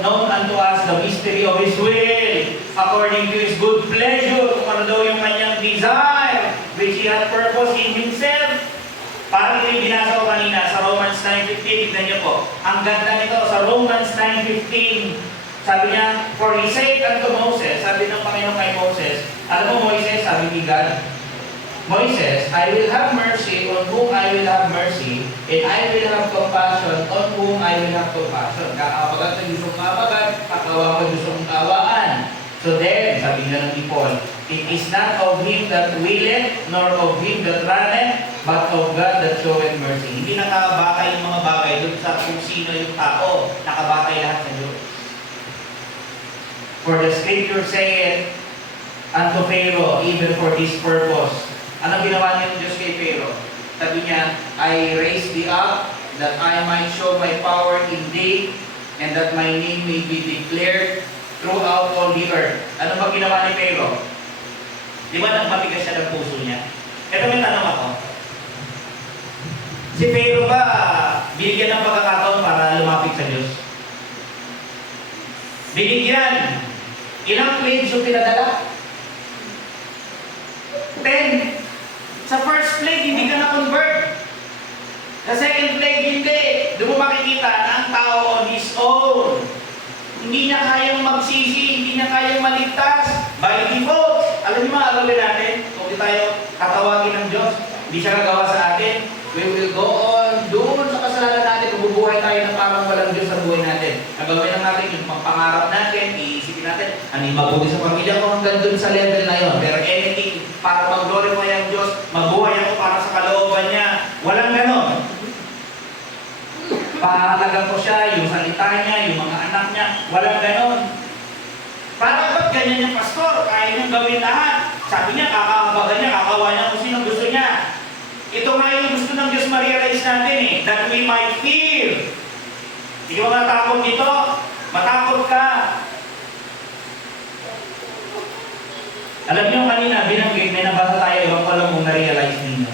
known unto us the mystery of His will, according to His good pleasure, kung ano daw yung kanyang desire, which He had purpose in Himself. Parang yung binasa ko kanina sa Romans 9:15, tignan niyo po. Ang ganda nito sa Romans 9:15. Sabi niya, for He said unto Moses, sabi ng Panginoon kay Moses, alam mo Moises, sabi ni God, Moises, I will have mercy on whom I will have mercy, and I will have compassion on whom I will have compassion. Kakapagat sa gusto mong kapagat, kakawa ko gusto mong kawaan. So then, sabi nga ng Paul, it is not of him that willeth, nor of him that runneth, but of God that showeth mercy. Hindi nakabakay yung mga bagay doon sa kung sino yung tao. Nakabakay lahat sa Diyos. For the scripture saith unto Pharaoh, even for this purpose. Ano ginawa niya ng Diyos kay Pharaoh? Sabi niya, I raised thee up, that I might show my power in thee, and that my name may be declared throughout all the earth. Ano ba ginawa ni Pharaoh? Di ba nagmatigas siya ng puso niya? Ito may tanong ako. Si Pharaoh ba binigyan ng pagkakataon para lumapit sa Diyos? Binigyan. Ilang plagues yung pinadala? 10. Sa first plague, hindi ka na-convert. Sa second plague, hindi. Doon mo makikita na ang tao on his own. Hindi niya kayang magsisi, hindi niya kayang maligtas. By default, alam niyo mga gagawin natin, kung di tayo katawagin ng Diyos, hindi siya gagawa sa atin, we will go on doon sa kasalanan natin, mabubuhay tayo ng parang walang Diyos sa buhay natin. Nagawin lang natin yung pangarap natin, iisipin natin, ano yung mabuti sa pamilya ko hanggang doon sa level na yon. Pero anything para mag-glorify ang Diyos, mabuhay ako para sa kalooban niya. Walang ganon. Papahalaga ko siya, yung salita niya, yung mga anak niya. Walang ganon. Para ba't ganyan yung pastor? Kaya niyang gawin lahat. Sabi niya, kakaabagan niya, kakawa niya kung sino gusto niya. Ito nga yung gusto ng Diyos ma-realize natin eh, that we might fear. Hindi ka matakot dito. Matakot ka. Alam niyo kanina, binanggit, may nabasa tayo, ibang ko alam kung na-realize ninyo.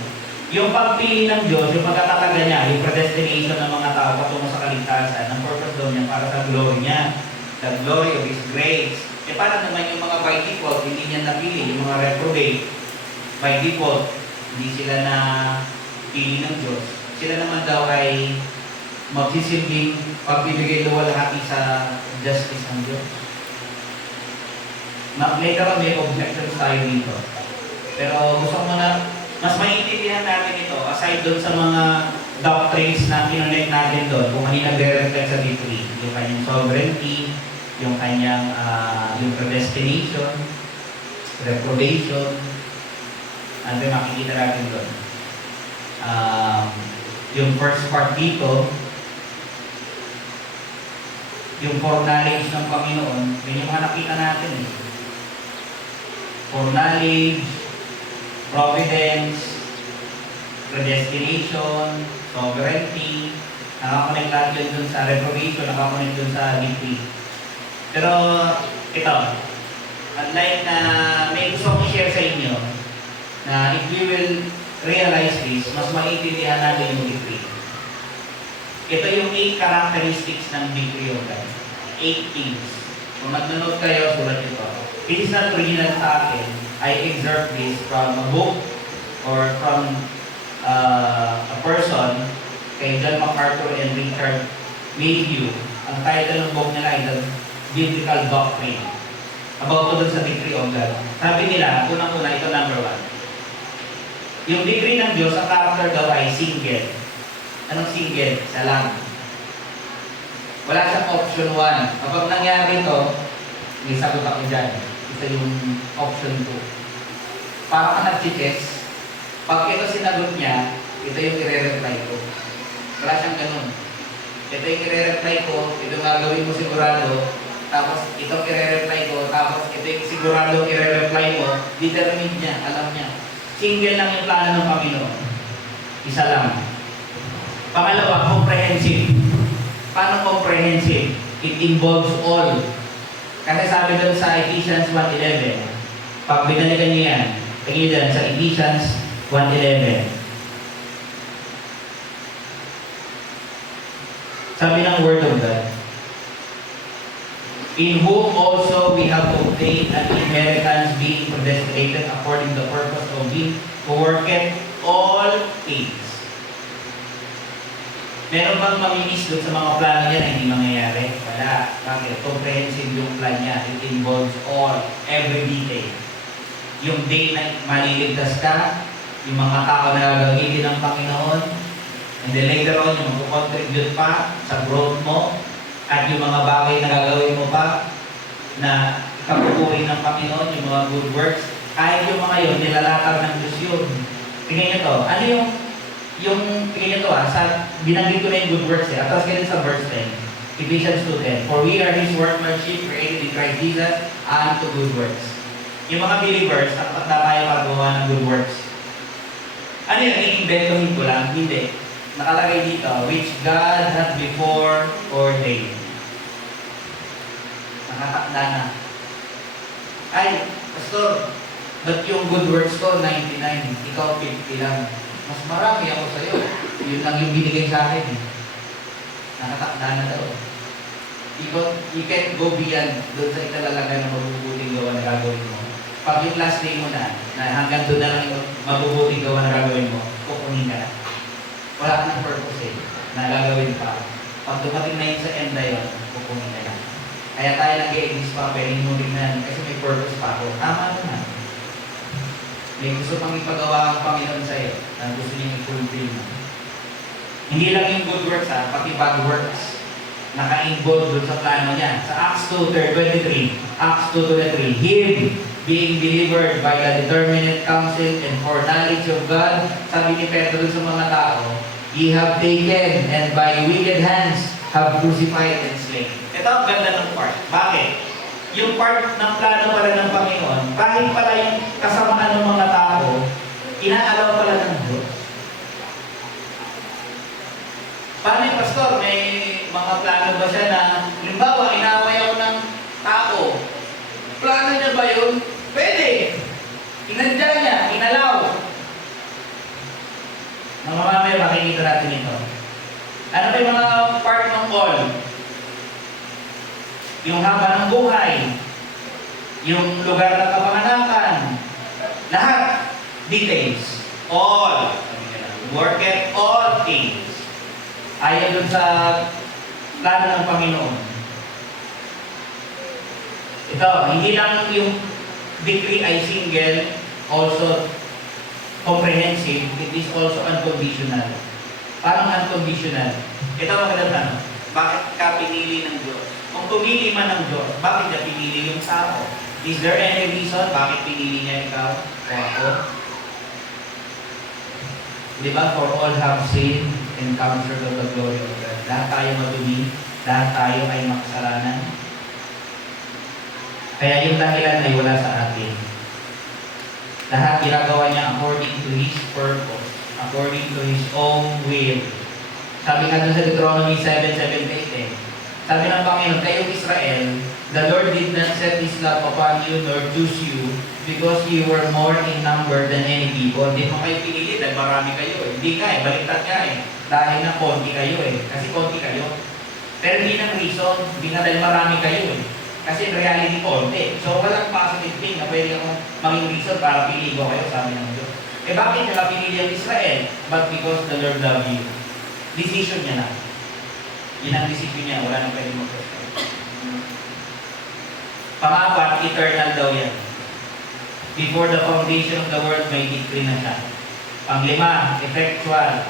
Yung pagpili ng Diyos, yung pagkatalaga niya, yung predestination ng mga tao patungo sa kaligtasan, ang purpose daw niya para sa glory niya. The glory of His grace. E paano naman yung mga by default, hindi niya napili, yung mga reprobate, by default, hindi sila na pili ng Diyos. Sila naman daw ay magsisilbing pagbibigay luwalhati sa justice ng Diyos. Later on, may objections tayo dito. Pero gusto ko na mas maintindihan natin ito aside doon sa mga doctrines na kinonect natin doon kung ano yung nagre-reflect sa D3. Yung kanyang sovereignty, yung kanyang yung predestination, reprobation, ano yung makikita natin doon. Yung first part dito, yung foreknowledge ng Panginoon, yun yung mga nakita natin eh. Foreknowledge, providence, predestination, sovereignty, nakakonect lahat yun dun sa reprobation, nakakonect dun sa decree. Pero ito, unlike na may gusto kong i-share sa inyo, na if we will realize this, mas maintindihan natin yung decree. Ito yung 8 characteristics ng decree of God. 8 things. Kung nag-note kayo, sulat ito. It is not original sa akin. I excerpt this from a book or from a person kay John MacArthur and Richard Mayhew. Ang title ng book nila ay The Biblical Doctrine. About to dun sa decree of God. Sabi nila, unang-una, ito number 1. Yung decree ng Diyos, ang character daw ay single. Anong single? Isa lang. Wala siyang option 1. Kapag nangyari ito, may sagot ako dyan. Ito yung option 2. Para ka nag-chess, pag ito sinagot niya, ito yung i-reply ko. Wala siyang ganun. Ito yung i-reply ko, ito gagawin mo sigurado, tapos ito i-reply ko, tapos ito yung sigurado i-reply mo, determine niya, alam niya. Single lang yung plano ng Panginoon. Isa lang. Pangalawa, comprehensive. Paano comprehensive? It involves all. Kasi sabi doon sa Ephesians 1:11, pag binalikan niyo yan, tingin dyan sa Ephesians 1:11. Sabi ng Word of God, in whom also we have obtained an inheritance being predestinated according to the purpose of Him who worketh all things. Meron bang maminis doon sa mga plano niya na hindi mangyayari? Wala. Bakit? Comprehensive yung plan niya. It involves all, every detail. Yung day na maliligtas ka, yung mga tao na gagawin ng Panginoon, and then later on, yung mag-contribute pa sa growth mo, at yung mga bagay na gagawin mo pa, na kapupurin ng Panginoon, yung mga good works, kahit yung mga yun, nilalatag ng Diyos yun. Tingnan nyo to. Ano yung tingnan nyo to sa binanggit ko na yung good works Atas ganun sa verse 10. Ephesians 2:10. For we are His workmanship, created in Christ Jesus, unto good works. Yung mga believers, dapat na tayo magawa ng good works. Ano yun? I-inventohin ko lang? Hindi. Nakalagay dito, which God had before ordained. Nakatakda na. Ay, Pastor, ba't yung good works ko, 99, ikaw 50 lang. Mas marami ako sa'yo. Yun lang yung binigay sa akin. Nakatakda na daw. You can't go beyond doon sa italalagay ng mabubuting gawa na gagawin mo. Pag yung last day mo na hanggang doon na lang yung mabubuting gawa na gagawin mo, kukunin ka na. Wala ka ng purpose na gagawin pa. Pag dumating na yun sa end na yun, kukunin ka na. Kaya tayo nag-e-exist pa, pwedeng mo rin kasi may purpose pa ako. Tama na. May gusto pang ipagawa ang Panginoon sa'yo na gusto niyang i-fulfill mo. Hindi lang yung good works pati bad works. Naka-involve doon sa plano niya. Sa Acts 2:23, Acts 2:23, Him being delivered by the determinate counsel and foreknowledge of God, sabi ni Pedro doon sa mga tao, ye have taken, and by wicked hands have crucified and slain. Ito ang ganda ng part. Bakit? Yung part ng plano pala ng Panginoon, kahit pala yung kasamaan ng mga tao, inaalaw pala ng Diyos. Paano yung pastor? May mga plano ba siya na, halimbawa, inaway ako ng tao. Plano niya ba yun? Pwede. Inadya niya, inalaw. Mga mamaya, makikita natin ito. Ano ba yung mga part ng all? Yung haba ng buhay, yung lugar ng kapanganakan, lahat, details, all, work at all things. Ayon dun sa plano ng Panginoon. Ito, hindi lang yung decree ay single, also comprehensive, it is also unconditional. Parang unconditional. Ito ang magandang tanong. Bakit ka pinili ng Diyos? Kung pumili man ng Diyos, bakit niya pinili yung tao? Is there any reason bakit pinili niya ikaw o ako? Di ba? For all have sinned and come short of the glory of God. Lahat tayo madumi, lahat tayo ay makasalanan. Kaya yung dahilan ay wala sa atin. Lahat ginagawa niya according to His purpose, according to His own will. Sabi nga dun sa Deuteronomy 7:7-8 sabi ng Panginoon, kayong Israel, the Lord did not set His love upon you nor choose you because you were more in number than any people. Hindi mo kayo pinili dahil marami kayo eh. Hindi nga eh, baliktad nga eh. Dahil na konti kayo eh. Kasi konti kayo. Pero hindi ng reason, hindi nga dahil marami kayo eh. Kasi in reality, konti. So walang positive thing na pwede akong maging reason para pili ko kayo, sabi ng Diyos. Eh bakit niya pinili ang Israel? But because the Lord loved you. Decision niya na. Yun ang decision niya, wala nang pwede mag-question. Pang-apat, eternal daw yan. Before the foundation of the world, may decree na siya. Pang-lima, effectual.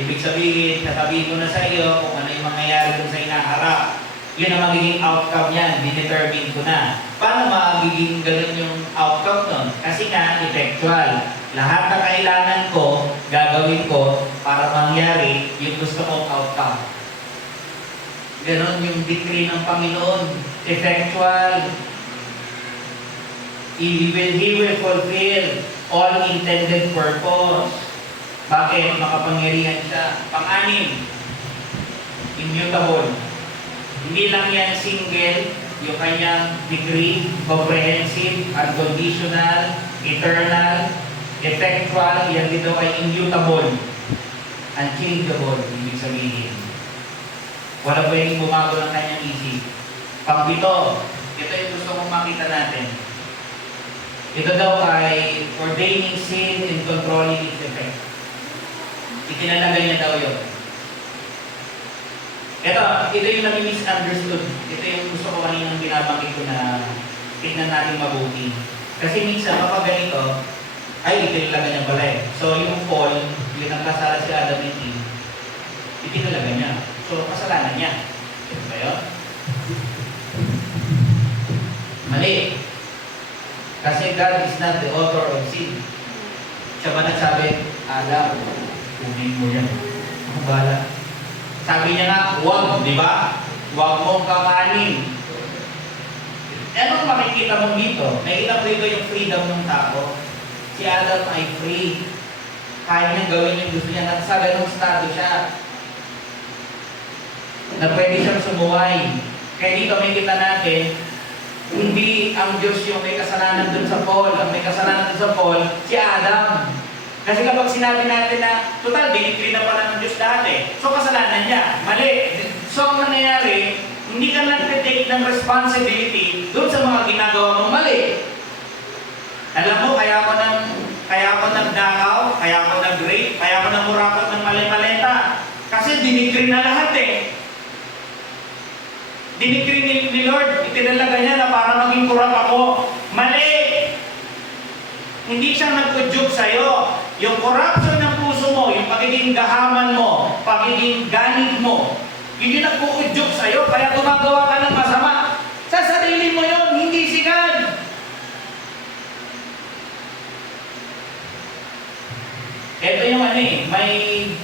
Ibig sabihin, sasabihin ko na sa iyo kung ano yung mangyayari dun sa inaharap. Yun ang magiging outcome yan, dinetermine ko na. Paano magiging ganun yung outcome nun? Kasi nga, effectual. Lahat na kailangan ko, gagawin ko para mangyari yung gusto kong outcome. Ganon yung decree ng Panginoon. Effectual. He will fulfill all intended purpose. Bakit? Makapangyarihan siya. Pang-anim, immutable. Hindi lang yan single, yung kanyang decree, comprehensive, unconditional, eternal, effectual, yan dito ay immutable. Unchangeable, ibig sabihin. Wala pwedeng bumago ng kanyang isip. Pang-pito, ito yung gusto kong makita natin. Ito daw ay ordaining sin and controlling its effect. Itinalagay niya daw yun. Ito yung nami-misunderstood. Ito yung gusto ko kaninang binabanggit ko na tignan natin mabuti. Kasi minsan kapag ganito, ay itinalaga niya pala eh. So yung Paul, yung nagkasala si Adam and Eve, itinalaga niya. So, kasalanan niya. Ito ba yun? Mali. Kasi God is not the author of sin. Siya ba nagsabi, Adam, kunin mo yan. Ang bala. Sabi niya nga, huwag, di ba? Huwag mong kakanin. Anong makikita mo dito? Nakikita mo dito yung freedom ng tao. Si Adam ay free. Kaya niyang gawin yung gusto niya. At sa ganung estado siya, na pwede siyang sumuway. Kaya dito may kita natin, hindi ang Diyos yung may kasalanan dun sa Paul. Ang may kasalanan dun sa Paul, si Adam. Kasi kapag sinabi natin na, total, dinigri na pala ng Diyos dati. So, kasalanan niya. Mali. So, ang nangyayari, hindi ka nag-take ng responsibility dun sa mga ginagawa mong mali. Alam mo, kaya ako nagdakaw, kaya ako nag-rape, kaya ako namurakot ng mali-maleta. Kasi dinigri na lahat eh. Dinigri ni Lord, itinalaga niya na para maging kurap ako. Mali! Hindi siya nag-udyok sa'yo. Yung corruption ng puso mo, yung pagiging gahaman mo, pagiging ganid mo, hindi nag-uudyok sa'yo, kaya gumagawa ka ng masama. Sa sarili mo yun, hindi si God. Ito yung ano eh, may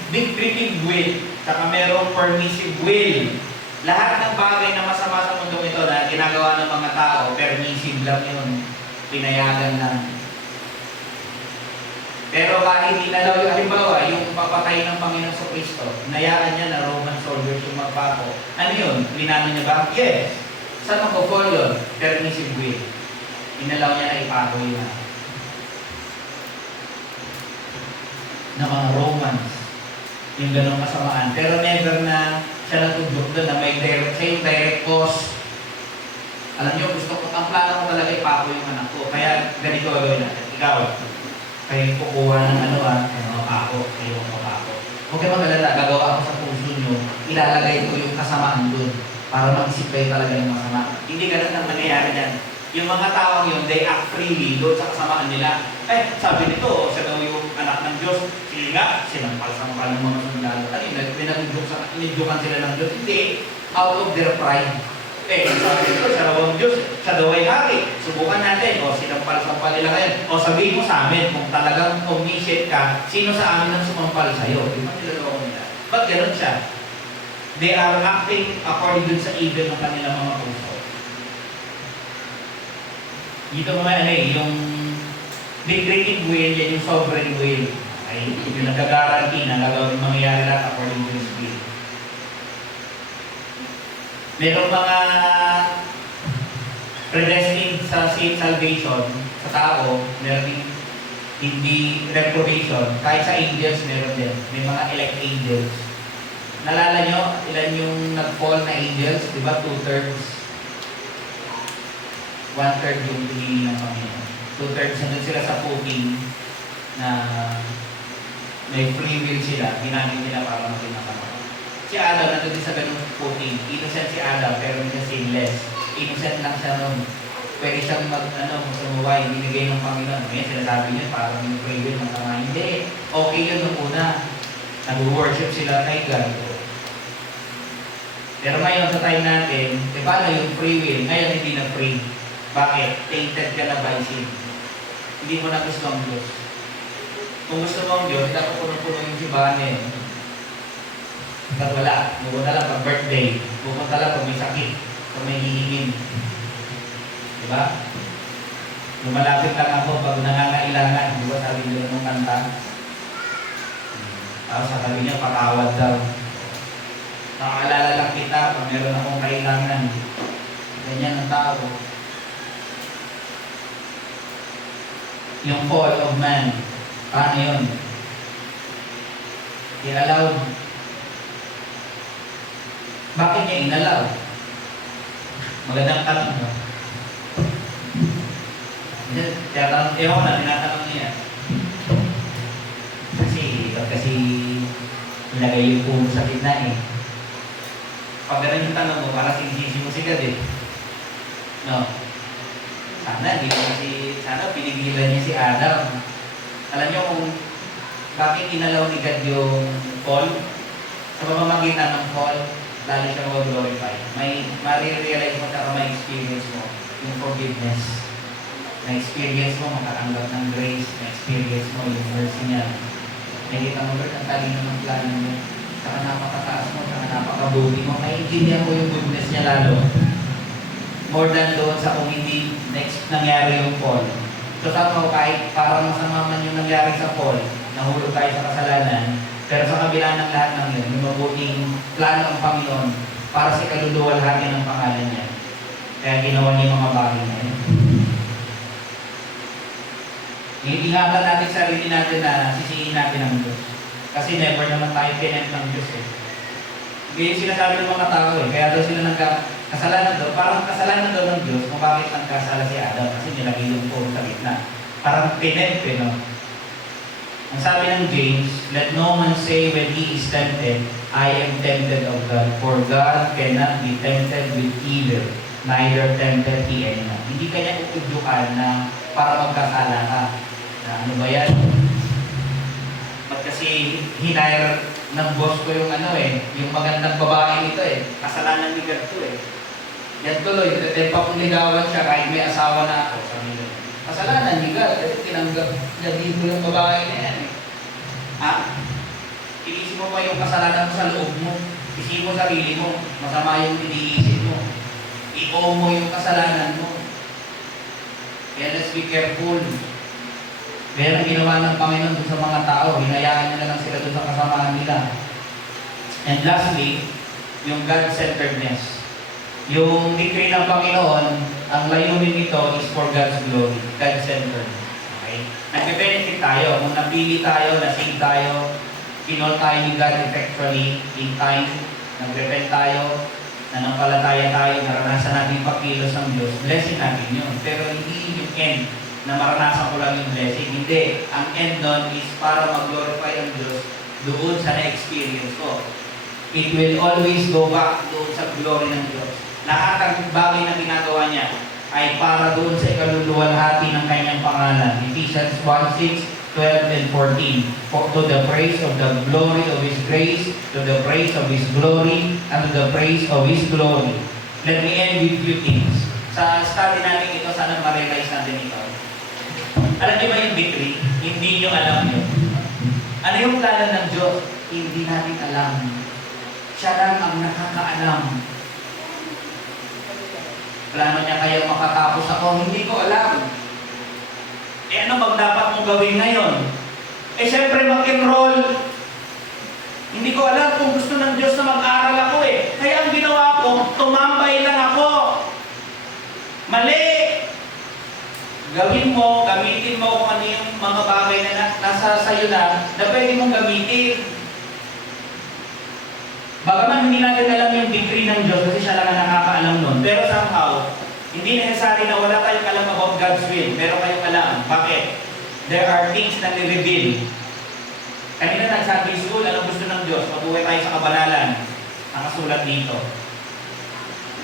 decretive will, saka merong permissive will. Lahat ng bagay na masama sa mundo ito na ginagawa ng mga tao, permissive lang yun. Pinayagan lang. Pero kahit inalaw yung halimbawa, yung papatay ng Panginoon sa Kristo, inayaan niya na Roman soldiers yung magpako. Ano yun? Linano niya ba? Yes. Saan mag-fall yun? Permissive will. Inalaw niya na ipako yun na mga Romans. Yung ganong kasamaan. Pero never na siya natudok doon na may direct, siya yung direct cause. Alam niyo, ang plano ko talaga ipako yung anak ko. Kaya ganito gagawin natin. Ikaw, kayo kukuha ng ako, kayo ako. Huwag kayo mag-alala, gagawa ako sa puso nyo, ilalagay ko yung kasamaan doon para mag-isip kayo talaga ng masama. Hindi ganun ang mangyayari yan. Yung mga tao yun, they act freely doon sa kasamaan nila. Sabi nito, siya daw yung anak ng Diyos. Sige nga, sinampal-sampal ng mga sundalo. Pinag-indukan sila ng Diyos. Hindi, out of their pride. Sabi nito, siya daw ang Diyos, siya daw ay hari. Subukan natin, sinampal-sampal nila ngayon. Sabihin mo sa amin, kung talagang omniscient ka, sino sa amin ang sumampal sa'yo? Di ba niloloko nila? Ba't ganun siya? They are acting according dun sa evil ng kanilang mga puso. Dito mga yung decretive will, yan yung sovereign will. Okay? Yung nagagaranti na gagawin mangyayari lahat according to His will. Merong mga predestined sa salvation sa tao, meron din hindi reprobation. Kahit sa angels, meron din. May mga elect angels. Nalala nyo, ilan yung nag-fall na angels? Diba? 2/3. 1/3 yung pinili ng Panginoon. 2/3 nandun sila sa footing na may free will sila, ginamit nila para maging nakama. Si Adam nandun din sa ganung footing. Innocent si Adam pero hindi siya sinless. Innocent lang siya nun. Pwede siyang sumuway, binigay ng Panginoon. Ngayon sinasabi niya parang yung free will ng tama. Hindi. Okay yun nung una. Nag-worship sila kay God. Pero ngayon sa time natin, paano yung free will? Ngayon hindi na free. Bakit? Tainted ka na by sin. Hindi mo na gusto ang Diyos. Kung gusto mo ang Diyos, dapat puno-puno yung simbahan niya. Pag wala, pupunta lang pag birthday, pupunta lang pag may sakit, pag may hihingin. Diba? Lumalapit lang ako pag nangangailangan. Diba sabi nila nung kanta? Tapos sabi niya, patawad daw. Nakaalala lang kita pag meron akong kailangan. Ganyan ang tao. Yung fall of man, paano yun? I-allow. Bakit niya inalaw? Magandang tanong, no? Ewan na, tinatanong niya. Kasi nilagay yung puno sa gitna eh. Pag ganun yung tanong mo, para sinisisi mo si God eh. No? Sana pinigilan niya si Adam. Alam niyo kung bakit inalaw ni God yung fall? Sa pamamagitan ng fall, lalo siya mag-glorify. May marirealize mo at may experience mo yung forgiveness. Na-experience mo makatanggap ng grace. Na-experience mo yung mercy niya. Nakita mo, Lord, ang talino ng plano mo. Saka napakataas mo, saka napakabuti mo. Maintindihan mo yung goodness niya lalo. More than doon sa kung hindi next nangyari yung fall. So sa mo, kahit parang masama man yung nangyari sa fall, nahulog tayo sa kasalanan, pero sa kabila ng lahat ng yun, yung mabuting plano ng Panginoon para sa kaluluwalhati ng pangalan niya. Kaya ginawa niya yung mga bagay na yun. Ingatan natin sarili natin na sisihin natin ang Diyos. Kasi never naman tayo pinent ng Diyos eh. Hindi yung sinasabi ng mga tao eh. Kaya daw sila kasalanan daw. Parang kasalanan daw ng Diyos kung bakit nagkasala si Adam. Kasi nilagay yung puro sa gitna. Parang pinent eh, no? Ang sabi ng James, let no man say when he is tempted, I am tempted of God. For God cannot be tempted with evil, neither tempted he anyone. Hindi kanya utudyukan na para magkasala ka. Na ano ba yan? Ba't kasi hinire ng boss ko yung yung magandang babae nito eh. Kasalanan ni God to eh. Yan tuloy, papunligawan siya kahit may asawa na ako. Sabi nila, kasalanan ni God kasi tinanggap niya dito yung babae na yan eh. Ha? Inisip mo pa yung kasalanan mo sa loob mo. Isipin mo sarili mo. Masama yung iniisip mo. I-own mo yung kasalanan mo. Kaya let's be careful. Kaya ang ginawa ng Panginoon dun sa mga tao, hinayaan niya na lang sila dun sa kasamaan nila. And lastly, yung God-centeredness. Yung decree ng Panginoon, ang layunin nito is for God's glory. God-centered. Okay? Nagbe-benefit tayo. Kung napili tayo, nasave tayo, kinol tayo ni God effectually in time, nag-repent tayo, nanampalataya tayo, naranasan natin pagkilos ng Diyos, blessing natin yun. Pero hindi yung end na maranasan ko lang yung blessing. Hindi. Ang end nun is para mag-glorify ang Diyos doon sa na-experience ko. It will always go back doon sa glory ng Diyos. Lahat ng bagay na ginagawa niya ay para doon sa ikaluluwalhati ng kanyang pangalan. Ephesians 1:6, 12 and 14. To the praise of the glory of His grace, to the praise of His glory, and to the praise of His glory. Let me end with few things. Sa study natin ito, sana ma-realize natin ito. Alam niyo ba yung victory? Hindi niyo alam yun. Ano yung plano ng Diyos? Hindi natin alam. Siya lang ang nakakaalam. Plano niya kaya makatapos ako? Hindi ko alam. Ano bang dapat mong gawin ngayon? Siyempre mag-enroll. Hindi ko alam kung gusto ng Diyos na mag-aral ako Kaya ang ginawa ko, tumambay lang ako. Mali! Gawin mo, gamitin mo kung ano yung mga bagay na nasa sayo na pwede mong gamitin. Bagaman hindi natin alam yung decree ng Diyos kasi siya lang ang nakakaalam nun. Pero somehow, hindi necessary na wala tayong alam about God's will. Pero kayong alam. Bakit? There are things na ni-reveal. Kanina nag-Sunday school, anong gusto ng Diyos? Mabuhay tayo sa kabanalan. Nakasulat dito.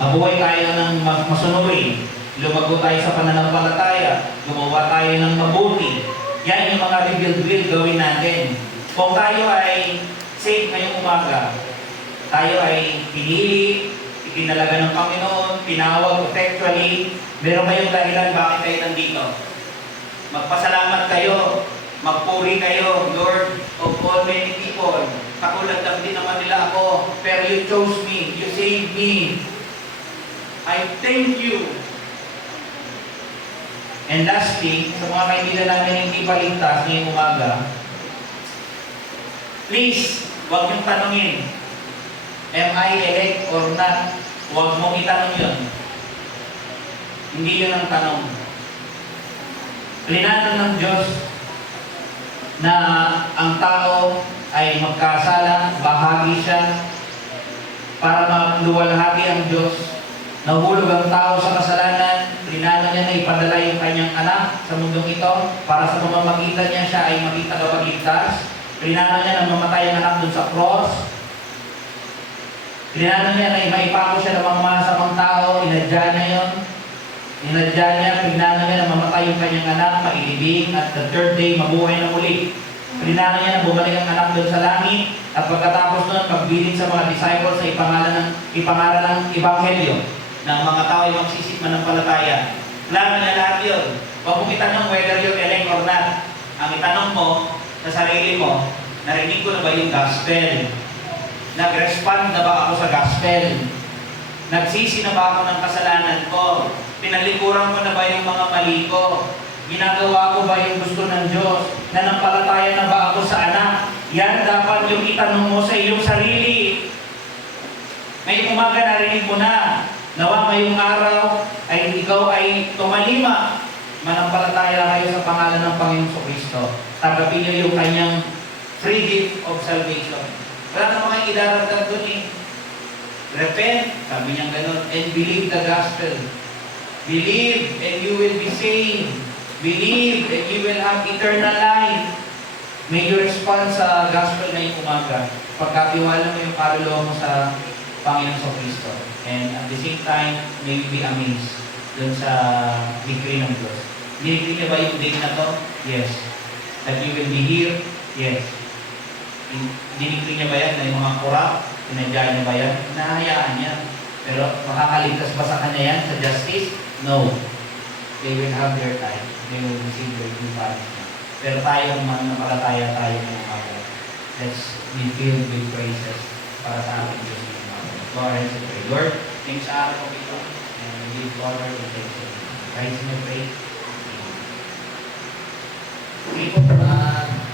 Mabuhay tayo ng masunurin. Lumago tayo sa pananampalataya. Gumawa tayo ng mabuti. Yan yung mga revealed will gawin natin. Kung tayo ay safe ngayong umaga, tayo ay pinili, itinalaga ng Panginoon, tinawag effectually, meron kayong dahilan bakit kayo nandito. Magpasalamat kayo, magpuri kayo, Lord of all many people. Katulad lang din naman nila ako, pero you chose me, you saved me. I thank you. And lastly, sa mga kaibigan namin hindi paligtas ngayong umaga, please, huwag niyong tanongin, am I elect or not? Huwag mong itanong yun. Hindi yun ang tanong. Plinano ng Diyos na ang tao ay magkasala, bahagi siya, para maluwalhati ang Diyos. Nahulog ang tao sa kasalanan, plinano niya na ipadala yung kanyang anak sa mundong ito, para sa pamamagitan niya siya ay maging tagapagligtas. Plinano niya na mamatay ang anak dun sa cross. Plinano niya na maipako siya ng mga masamang tao, inadya niya yun. Inadya niya, plinano niya na mamatay yung kanyang anak, mailibing, at the third day, mabuhay na muli. Plinano niya na bumalik ang anak doon sa langit, at pagkatapos nun, pagbiling sa mga disciples sa ipangalan ng Ebanghelyo, ng mga tao ay magsisit manampalataya. Plano niya lahat yun. Huwag mong itanong whether you're elect or not. Ang itanong mo sa sarili mo, narinig ko na ba yung gospel? Nag-respond na ba ako sa gospel? Nagsisi na ba ako ng kasalanan ko? Pinalikuran ko na ba yung mga mali ko? Ginagawa ko ba yung gusto ng Diyos? Nanampalataya na ba ako sa anak? Yan dapat yung itanong mo sa iyong sarili. Ngayong umaga narinig mo na. Nawa ngayong araw ay ikaw ay tumalima. Manampalataya kayo sa pangalan ng Panginoon Kristo. Tanggapin niyo yung kanyang free gift of salvation. Wala naman kayong idaragdag doon Repent, sabi niya ganun, and believe the gospel. Believe and you will be saved. Believe and you will have eternal life. May you respond sa gospel ngayong umaga. Pagkatiwala mo yung kaluluwa mo sa Panginoon sa Kristo. And at the same time, may you be amazed dun sa decree ng Diyos. Dinigri niya ba yung day na to? Yes. That you will be here? Yes. Dinigri niya ba yan na yung mga kurap? Pinadya niya ba yan? Nahayaan niya. Pero makakaligtas ba sa kanya yan sa justice? No. They will have their time. They will receive their due punishment. Pero tayo, mananampalataya tayo ng mga filled with praises para sa ating Diyos ng mga. Go ahead and pray. Lord, thanks sa araw ko ito, and we give honor and thanks to you. Christ, my praise. Amen. Thank you for